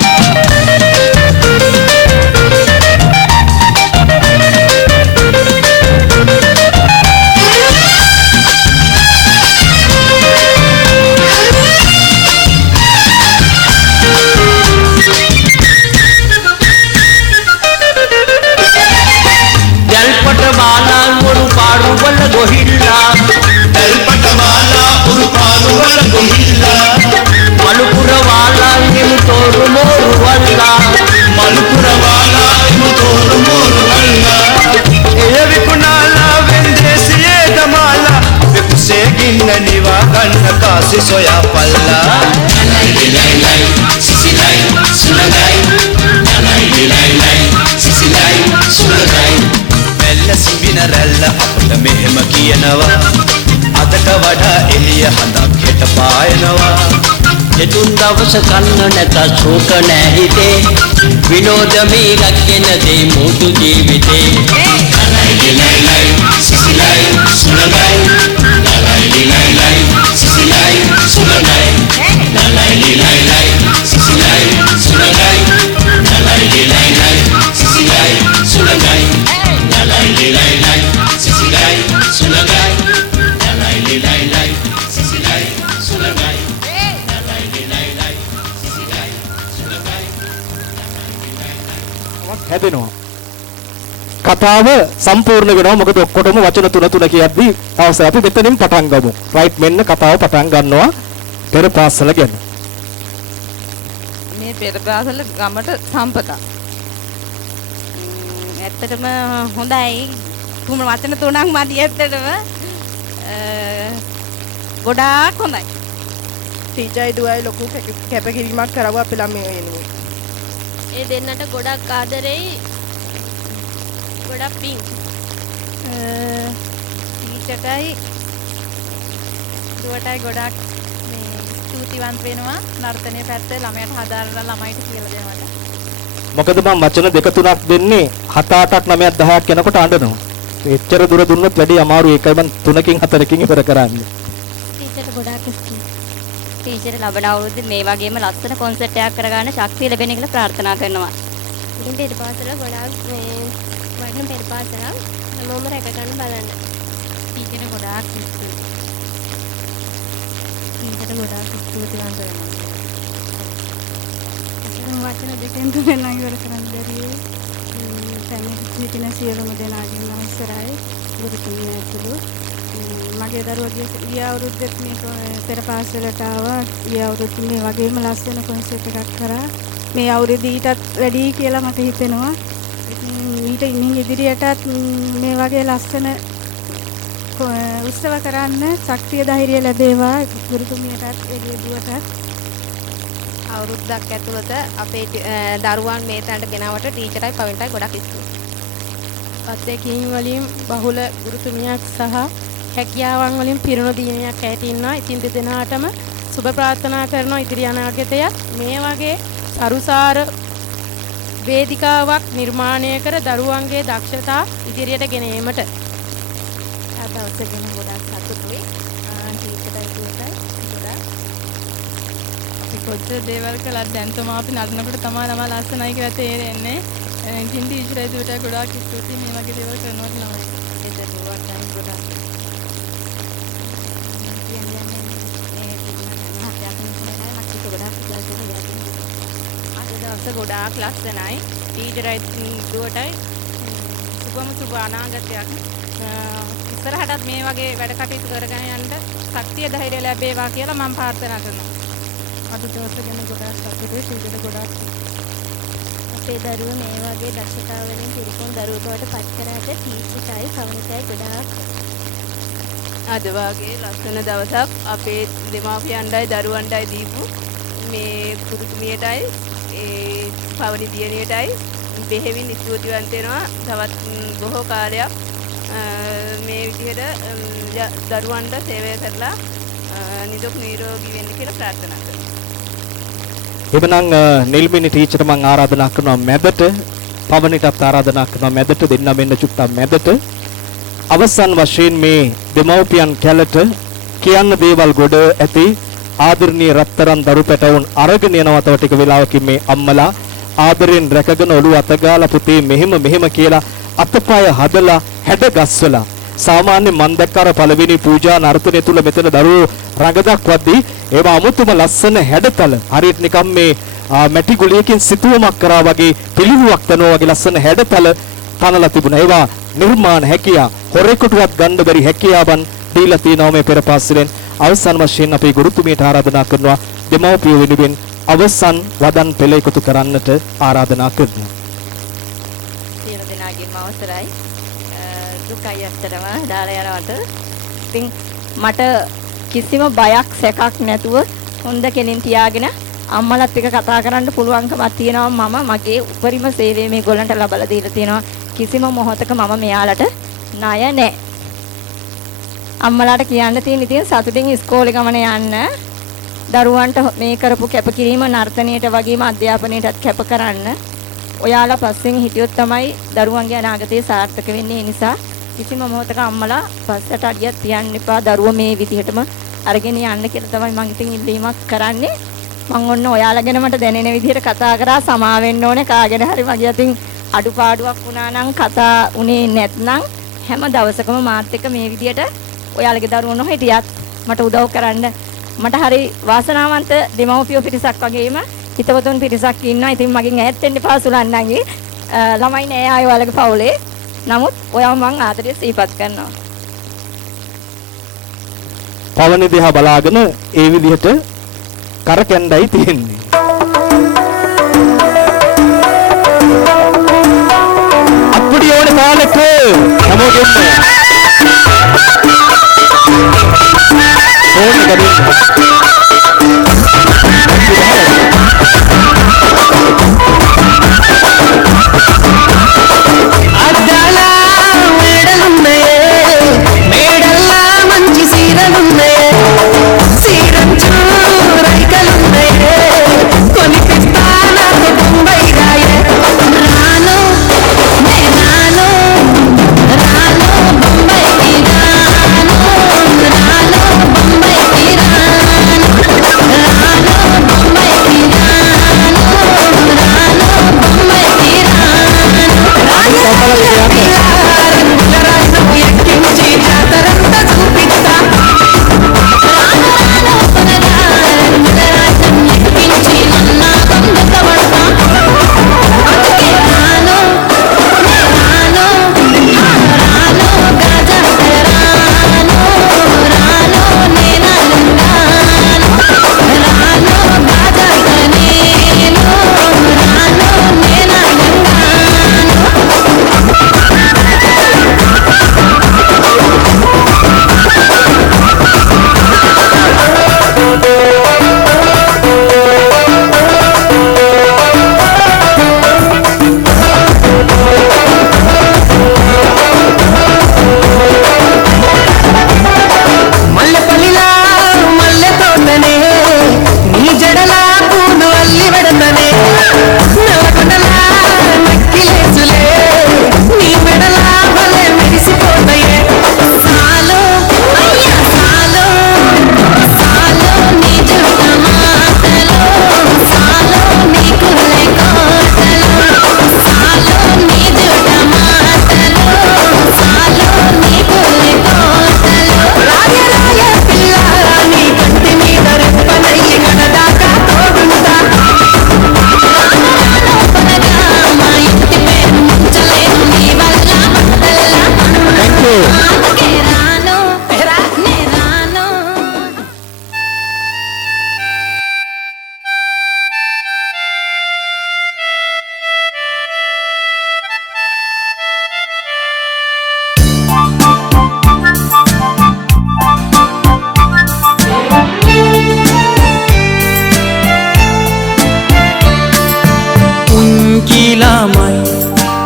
ගොහිල්ලා එල්පට මාලා උරුපාරු වල ගොහිල්ලා මලුපුර වාලා නිමු තෝරු මෝරු වල්ලා මලුපුර වාලා නිමු තෝරු මෝරු වල්ලා එය විකුණාලා වෙන්දේසියේ දමාලා විකුසේ ගින්න නිවා ගන්න කාසි සොයා පල්ලා ලලයි ලලයි සිසිලයි සුලඟයි ලලයි ලලයි සිසිලයි සුලඟයි බැල්ල සිඹින රැල්ල අපට මෙහෙම කියනවා අදට වඩා එළිය හඳක් හෙට පායනවා දෙතුන් දවස කන්න නැත ශෝක නැහැ හිතේ විනෝද මීරක් ගෙන දෙයි මුතු ජීවිතේ ලලයි ලලයි සිසිලයි සුලඟයි ලලයි ලලයි සිසිලයි සුලඟයි ලලයි ලලයි සිසිලයි සුලඟයි ලලයි ලලයි සිසිලයි සුලඟයි ලලයි ලලයි සිසිලයි සුලඟයි ලලයි ලලයි සිසිලයි සුලඟයි ලලයි ලලයි සිසිලයි සුලඟයි හැදෙනවා කතාව සම්පූර්ණ වෙනවා මොකද ඔක්කොටම වචන තුන කියද්දී අවසර අපි මෙතනින් පටන් ගමු රයිට් මෙන්න කතාව පටන් ගන්නවා පෙර පාසල ගැන මේ පෙර පාසල ගමට සම්පතක් ඇත්තටම හොඳයි තුම වචන තුනක් මදි ඇත්තටම ගොඩාක් හොඳයි ටීචර්යි දුවයි ලොකු කැපකිරීමක් කරවුවා අපේ ළමයි වෙනුවෙන් ඒ දෙන්නට ගොඩක් ආදරෙයි ගොඩක් පිං ටීචර්ටයි දුවටයි ගොඩක් මේ ස්තුතිවන්ත වෙනවා නර්තනයේ පැත්ත ළමයට හදාරලා ළමයිට කියලා දෙනවට මොකද මම වචන දෙක තුනක් දෙන්නේ 7 8ක් 9ක් 10ක් යනකොට අඬනවා. එච්චර දුර දුන්නොත් වැඩි අමාරු ඒකයි මම 3කින් 4කින් ඉවර කරන්නේ. ටීචර්ට ගොඩාක් ස්තුතියි. ටීචර් ලබන අවුරුද්දේ මේ වගේම ලස්සන කොන්සර්ට් එකක් කරගන්න ශක්තිය ලැබෙන කියලා ප්‍රාර්ථනා කරනවා. ඉතින් පෙර පාසල ගොඩාක් මේ වටින පෙර පාසල හැමෝම රැක ගන්න බලන්න. ටීචර් ගොඩාක් ස්තුතියි. ටීචර් ගොඩාක් ස්තුතිවන්ත වෙනවා. වචන දෙකෙන් තුනෙන් ඉවර කරන්න බැරියේ සිටින සියලුම දෙනාගෙන් අවසරයි ගුරුතුමිය ඇතුළු මගේ දරුවගේ ඊය අවුරුද්දේ මේ පෙර පාසලට ආවා ඊය අවුරුද්දේ මේ වගේම ලස්සන කොන්සර්ට් එකක් කරා මේ අවුරුද්දේ ඊටත් වැඩි කියලා මට හිතෙනවා ඊට ඉදිරියටත් මේ වගේ ලස්සන උත්සව කරන්න ශක්තිය ධෛර්යය ලැබේවා ගුරුතුමියටත් ඒ දුවටත් අවුරුද්දක් ඇතුළත අපේ දරුවන් මේ තැනට ගෙනාවට ටීචර්ටයි පවින්ටයි ගොඩක් ස්තුතියි. අත්දැකීම් වලින් බහුල ගුරුතුමියක් සහ හැකියාවන් වලින් පිරුණු දිනයක් ඇයට ඉන්නවා. ඉතින් දෙදෙනාටම සුබ ප්‍රාර්ථනා කරනවා ඉදිරි අනාගතය මේ වගේ අරුසාර වේදිකාවක් නිර්මාණය කර දරුවන්ගේ දක්ෂතා ඉදිරියට ගෙන ඒමට. අද දවසේ ගැන ගොඩක් සතුටුයි. ටීචර්ට කොච්චර දේවල් කළත් දැන් තමා අපි නටනකොට තමා ළමා ලස්සනයි කියලා තේරෙන්නේ. ඉතින් ටීචර් එදුවට ගොඩාක් ස්තුතියි මේ වගේ දේවල් කරනවට ළමයි. ඒක දුවක් දැන් ගොඩාක් අද දවස ගොඩාක් ලස්සනයි. ටීචරයි දුවටයි සුබම සුබ අනාගතයක්. ඉස්සරහටත් මේ වගේ වැඩ කටයුතු කරගෙන යන්න ශක්තිය ධෛර්යය ලැබේවා කියලා මම ප්‍රාර්ථනා කරනවා. අද දවස ගැන ගොඩාක් සතුටුයි. ටීචර් ගොඩාක් අපේ දරුවෝ මේ වගේ දක්ෂතාව වලින් පිරිපුන් දරුවෝ බවට පත් කරාට ටීචර්ටයි පවුලටයි ගොඩාක් අද වගේ ලස්සන දවසක් අපේ දෙමාපියන්ටයි දරුවන්ටයි දීපු මේ පුරුතුමියටයි ඒ පවුලේ දියණියටයි බෙහෙවින් ස්තුතිවන්ත වෙනවා. තවත් බොහෝ කාලයක් මේ විදිහට දරුවන්ට සේවය කරලා නිදුක් නිරෝගී වෙන්න කියලා ප්‍රාර්ථනා කරනවා. එබනම් නිල්මිනි ටීචර් මම ආරාධනා කරනවා මැදට, පවනිටත් ආරාධනා කරනවා මැදට, දෙන්න මෙන්න චුට්ටක් මැදට. අවසන් වශයෙන් මේ දෙමව්පියන් කැලට කියන්න දේවල් ගොඩ ඇති ආදරණීය රත්තරන් දරු පැටවුන් අරගෙන යනවා තව ටික වෙලාවකින් මේ අම්මලා ආදරෙන් රැකගෙන ඔළුව අතගාලා පුතේ මෙහෙම කියලා අතපය හදලා හැඩගස්වලා සාමාන්‍ය මන් දැක්කාර පළවෙනි පූජා නර්තනය තුල මෙතන දරුවෝ රඟදක්වද්දී ඒවා අමුතුම ලස්සන හැඩතල හරියට නිකම් මේ මැටි ගුලියකින් සිතුවමක් කරා වගේ පිළිවුවක් තනවා වගේ ලස්සන හැඩතල තනලා තිබුණා. ඒවා නිර්මාණ හැකියා හොරෙකුටවත් ගන්න බැරි හැකියාවන් දීලා තියෙනවා මේ පෙරපාසලෙන්. අවසන් වශයෙන් අපේ ගුරුතුමියට ආරාධනා කරනවා දෙමව්පිය වෙනුවෙන් අවසන් වදන් පෙළ එකතු කරන්නට ආරාධනා කරනවා. සියලු දෙනාගේම අවසරයි. දුකයි අත්‍තරම දාලා යනවට. ඉතින් මට කිසිම බයක් සැකක් නැතුව හොඳ කෙලින් තියාගෙන අම්මලත් එක්ක කතා කරන්න පුළුවන්කමක් තියෙනවා. මම මගේ උපරිම සේවය මේගොල්ලන්ට ලබලා දීලා තියෙනවා. කිසිම මොහොතක මම මෙයාලට ණය නැහැ. අම්මලාට කියන්න තියෙන ඉතින් සතුටින් ඉස්කෝලේ ගමන යන්න. දරුවන්ට මේ කරපු කැපකිරීම නර්තනයට වගේම අධ්‍යාපනයටත් කැප කරන්න. ඔයාලා පස්සෙන් හිටියොත් තමයි දරුවන්ගේ අනාගතය සාර්ථක වෙන්නේ. ඒ නිසා කිසිම මොහොතක අම්මලා පස්සට අඩියක් තියන්න එපා. දරුවෝ මේ විදිහටම අරගෙන යන්න කියලා තමයි මම ඉතින් ඉල්ලීමක් කරන්නේ. මම ඔන්න ඔයාලා ගැන මට දැනෙන විදිහට කතා කරා. සමා වෙන්න ඕනේ කාගෙන හරි මගේ අතින් අඩුපාඩුවක් වුණා නම් කතා උනේ නැත්නම් හැම දවසකම මාත් එක්ක මේ විදිහට ඔයාලගේ දරුවෝ නොහිටියත් මට උදව් කරන්න. මට හරි වාසනාවන්ත දෙමව්පියෝ පිරිසක් වගේම හිතවතුන් පිරිසක් ඉන්නවා. ඉතින් මගෙන් ඈත් වෙන්න එපා සුලන්නගේ. ළමයි නෑ ආයේ ඔයාලගේ පවුලේ. නමුත් ඔයාව මං ආදරේ සිහිපත් කරනවා. පවන දිහා බලාගෙන ඒ විදිහට කරකැන්ඩයි තියෙන්නේ. அப்படி ஓடி பாலுக்கு நமக்கு రాను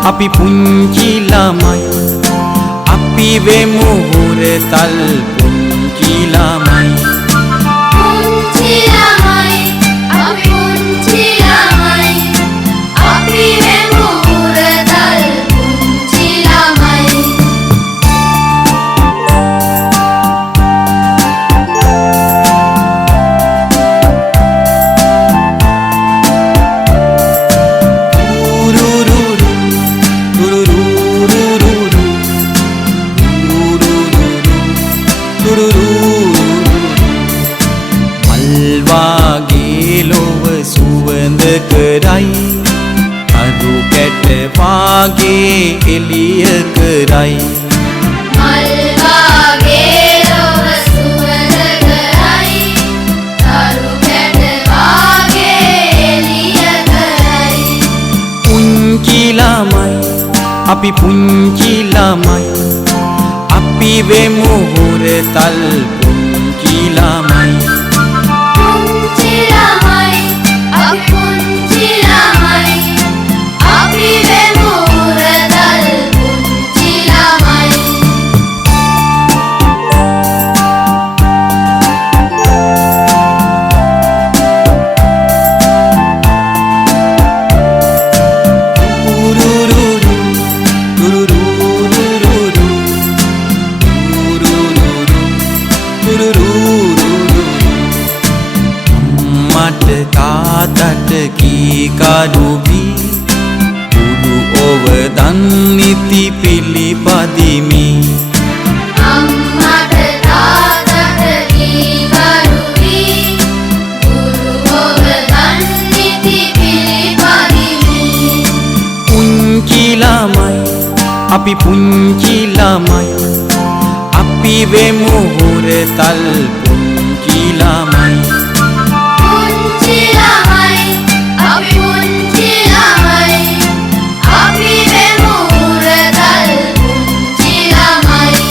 අපි පුංචි ළමයි අපි වෙමු හුරතල් පුංචි ළමයි පුංචි ළමයි අපි පුංචි ළමයි අපි වෙමු හුරතල් පුංචි ළමයි කරයි අරු කැට වාගේ එළිය කරයි මල් වාගේ ලොව සුවඳ කරයි අරු කැට වාගේ එළිය කරයි පුංචි ළමයි අපි පුංචි ළමයි අපි වෙමු හුරතල් පුංචි ළමයි පුංචි ළමයි අපි පුංචි ළමයි අපි වෙමු හුරතල් පුංචි ළමයි මට තාතට කී කඩුවි බුදු ඔව දන්නිති පිළිපදිමි අම්මට තාතට කී කරුවි ගුරු ඔබ දන්නිති පිළිපදිමි පුංචි ළමයි අපි පුංචි ළමයි අපි වෙමු හුරතල් පුංචි ළමයි පුංචි ළමයි අපි පුංචි ළමයි අපි වෙමු හුරතල් පුංචි ළමයි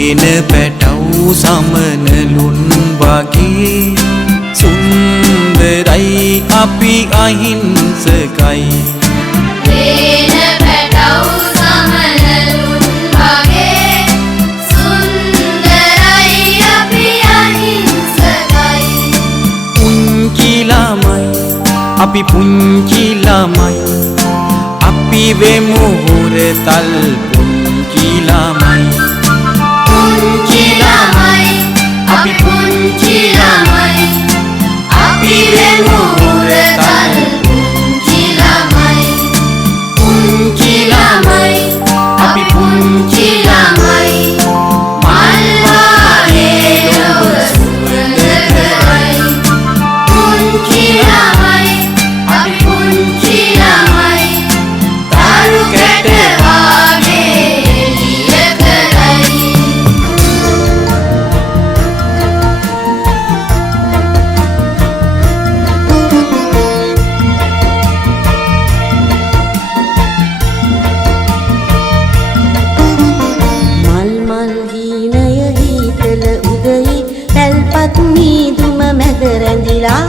එන පැටව් සමනලුන් වගේ සුන්දරයි අපි අහිංසකයි වේන පැටව් සමනලුන් වගේ සුන්දරයි අපි අහිංසකයි පුංචි ළමයි අපි පුංචි ළමයි අපි වෙමු හුරතල් පුංචි ළමයි පුංචි ළමයි අපි පුංචි ළමයි අපි වෙමු හුරතල් පුංචි ළමයි පුංචි ළමයි අපි පුංචි ළමයි මල් වාගේ ලොව සුවඳ කරයි පුංචි ළමයි අපි පුංචි ළමයි තරු කැට වාගේ එළිය කරයි මල් මල් හීනය හීතල උදයේ පැල්පත් මීදුම මැද රැඳිලා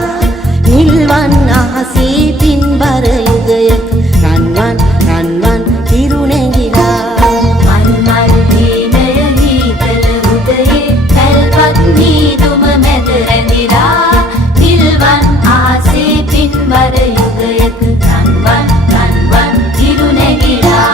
නිල්වන් අහසේ පින්බර යුගයක රන්වන් රන්වන් හිරු නැගිලා මල් මල් හීනය හීතල උදයේ පැල්පත් මීදුම මැද රැඳිලා නිල්වන් ආසේ පින්බර යුගයක රන්වන් රන්වන් හිරු නැගිලා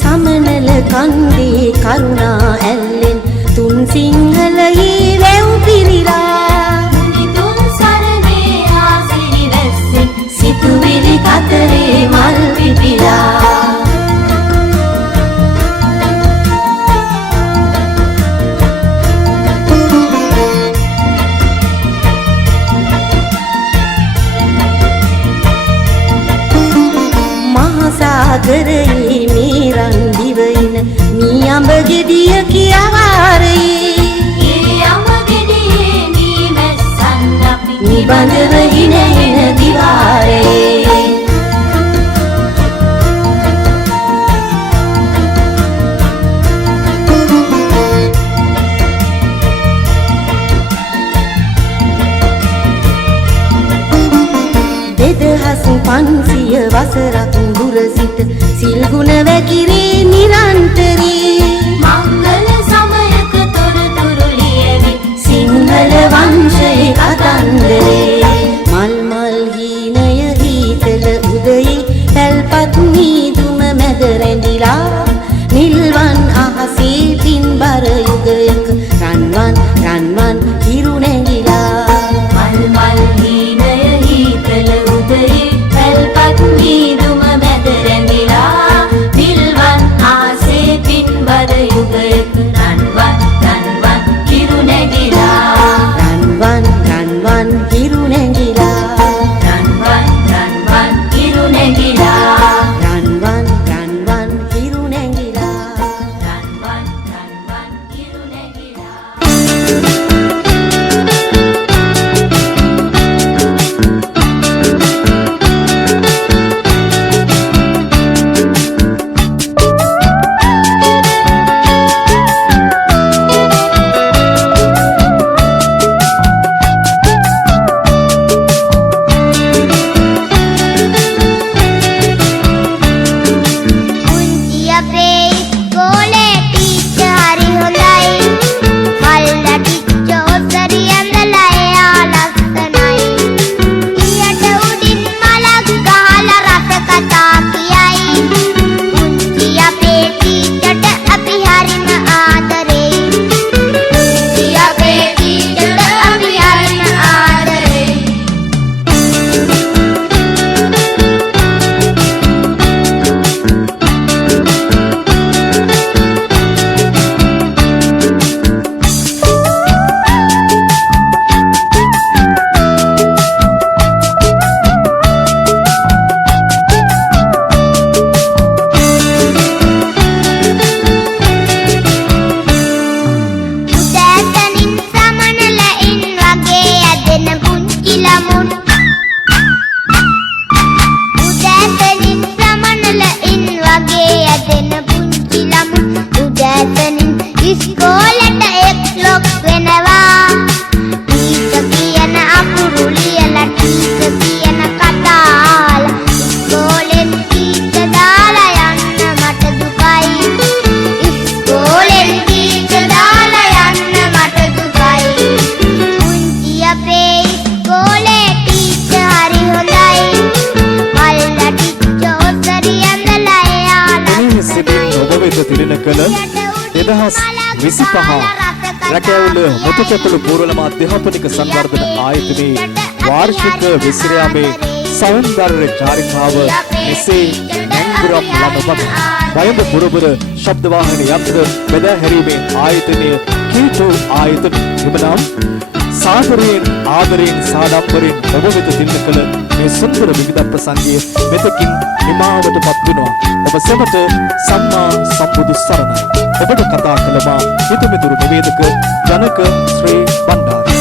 සමනල කන්දේ කරුණා ඇල්ලෙන් තුන් සිංහලයේ වැව් පිරිලා මුනිතුන් සරණේ ආසිරි රැස්සෙන් සිතුවිලි කතරේ මල් පිපිලා සාගරයේ මේ රන් දිවයින මී අඹ ගෙඩිය කියාවාරයේ ඒ අඹ ගෙඩියේ මී මැස්සන් අපි නිබඳව හිනෙන දිවාරයේ පන්සිය වසරක් දුර සිට සිල් ගුණ වැකිරේ නිරන්තරේ මංගල සමයක තොරතුරු ලියවි සිංහල වංශයේ කතන්දරේ මල් මල් හීනය හීතල උදයේ පැල්පත් මීදුම මැද රැඳිලා නිල්වන් අහසේ පින්බර යුගයක රන්වන් හිරු නැගිලා මල් මල් හීනය හීතල උදයේ පැල්පත් මීදුම මැද රැඳිලා නිල්වන් ආසේ පින්බර යුගයක රන්වන් හිරු නැගිලා රන්වන් හිරු නැගිලා රන්වන් හිරු නැගිලා රන්වන් හිරු නැගිලා රන්වන් හිරු නැගිලා රැකැවුල මුතුකැපළු පූර්වලම අධ්‍යාපනික සංවර්ධන ආයතනයේ වාර්ෂික විසිරයාමේ සෞන්දර්ය චාරිකාව මෙසේ නැංගුරම් ලබන වයඹ පුරපුර ශබ්ද වාහන යන්ත්‍ර බෙදා හැරීමේ ආයතනය කීටෝ ආයතන එමනම් සාදරයෙන් ආදරයෙන් සාඩම්බරයෙන් ඔබ වෙත දින්න කළ මේ සුන්දර විවිධ ප්‍රසංගය මෙතකින් නිමාවටපත් වෙනවා. ඔබ සැමට සම්මා සම්බුදු සරණයි. ඔබට කතා කළ මා හිතමිතුරු නිවේදක ජනක ශ්‍රී බණ්ඩාර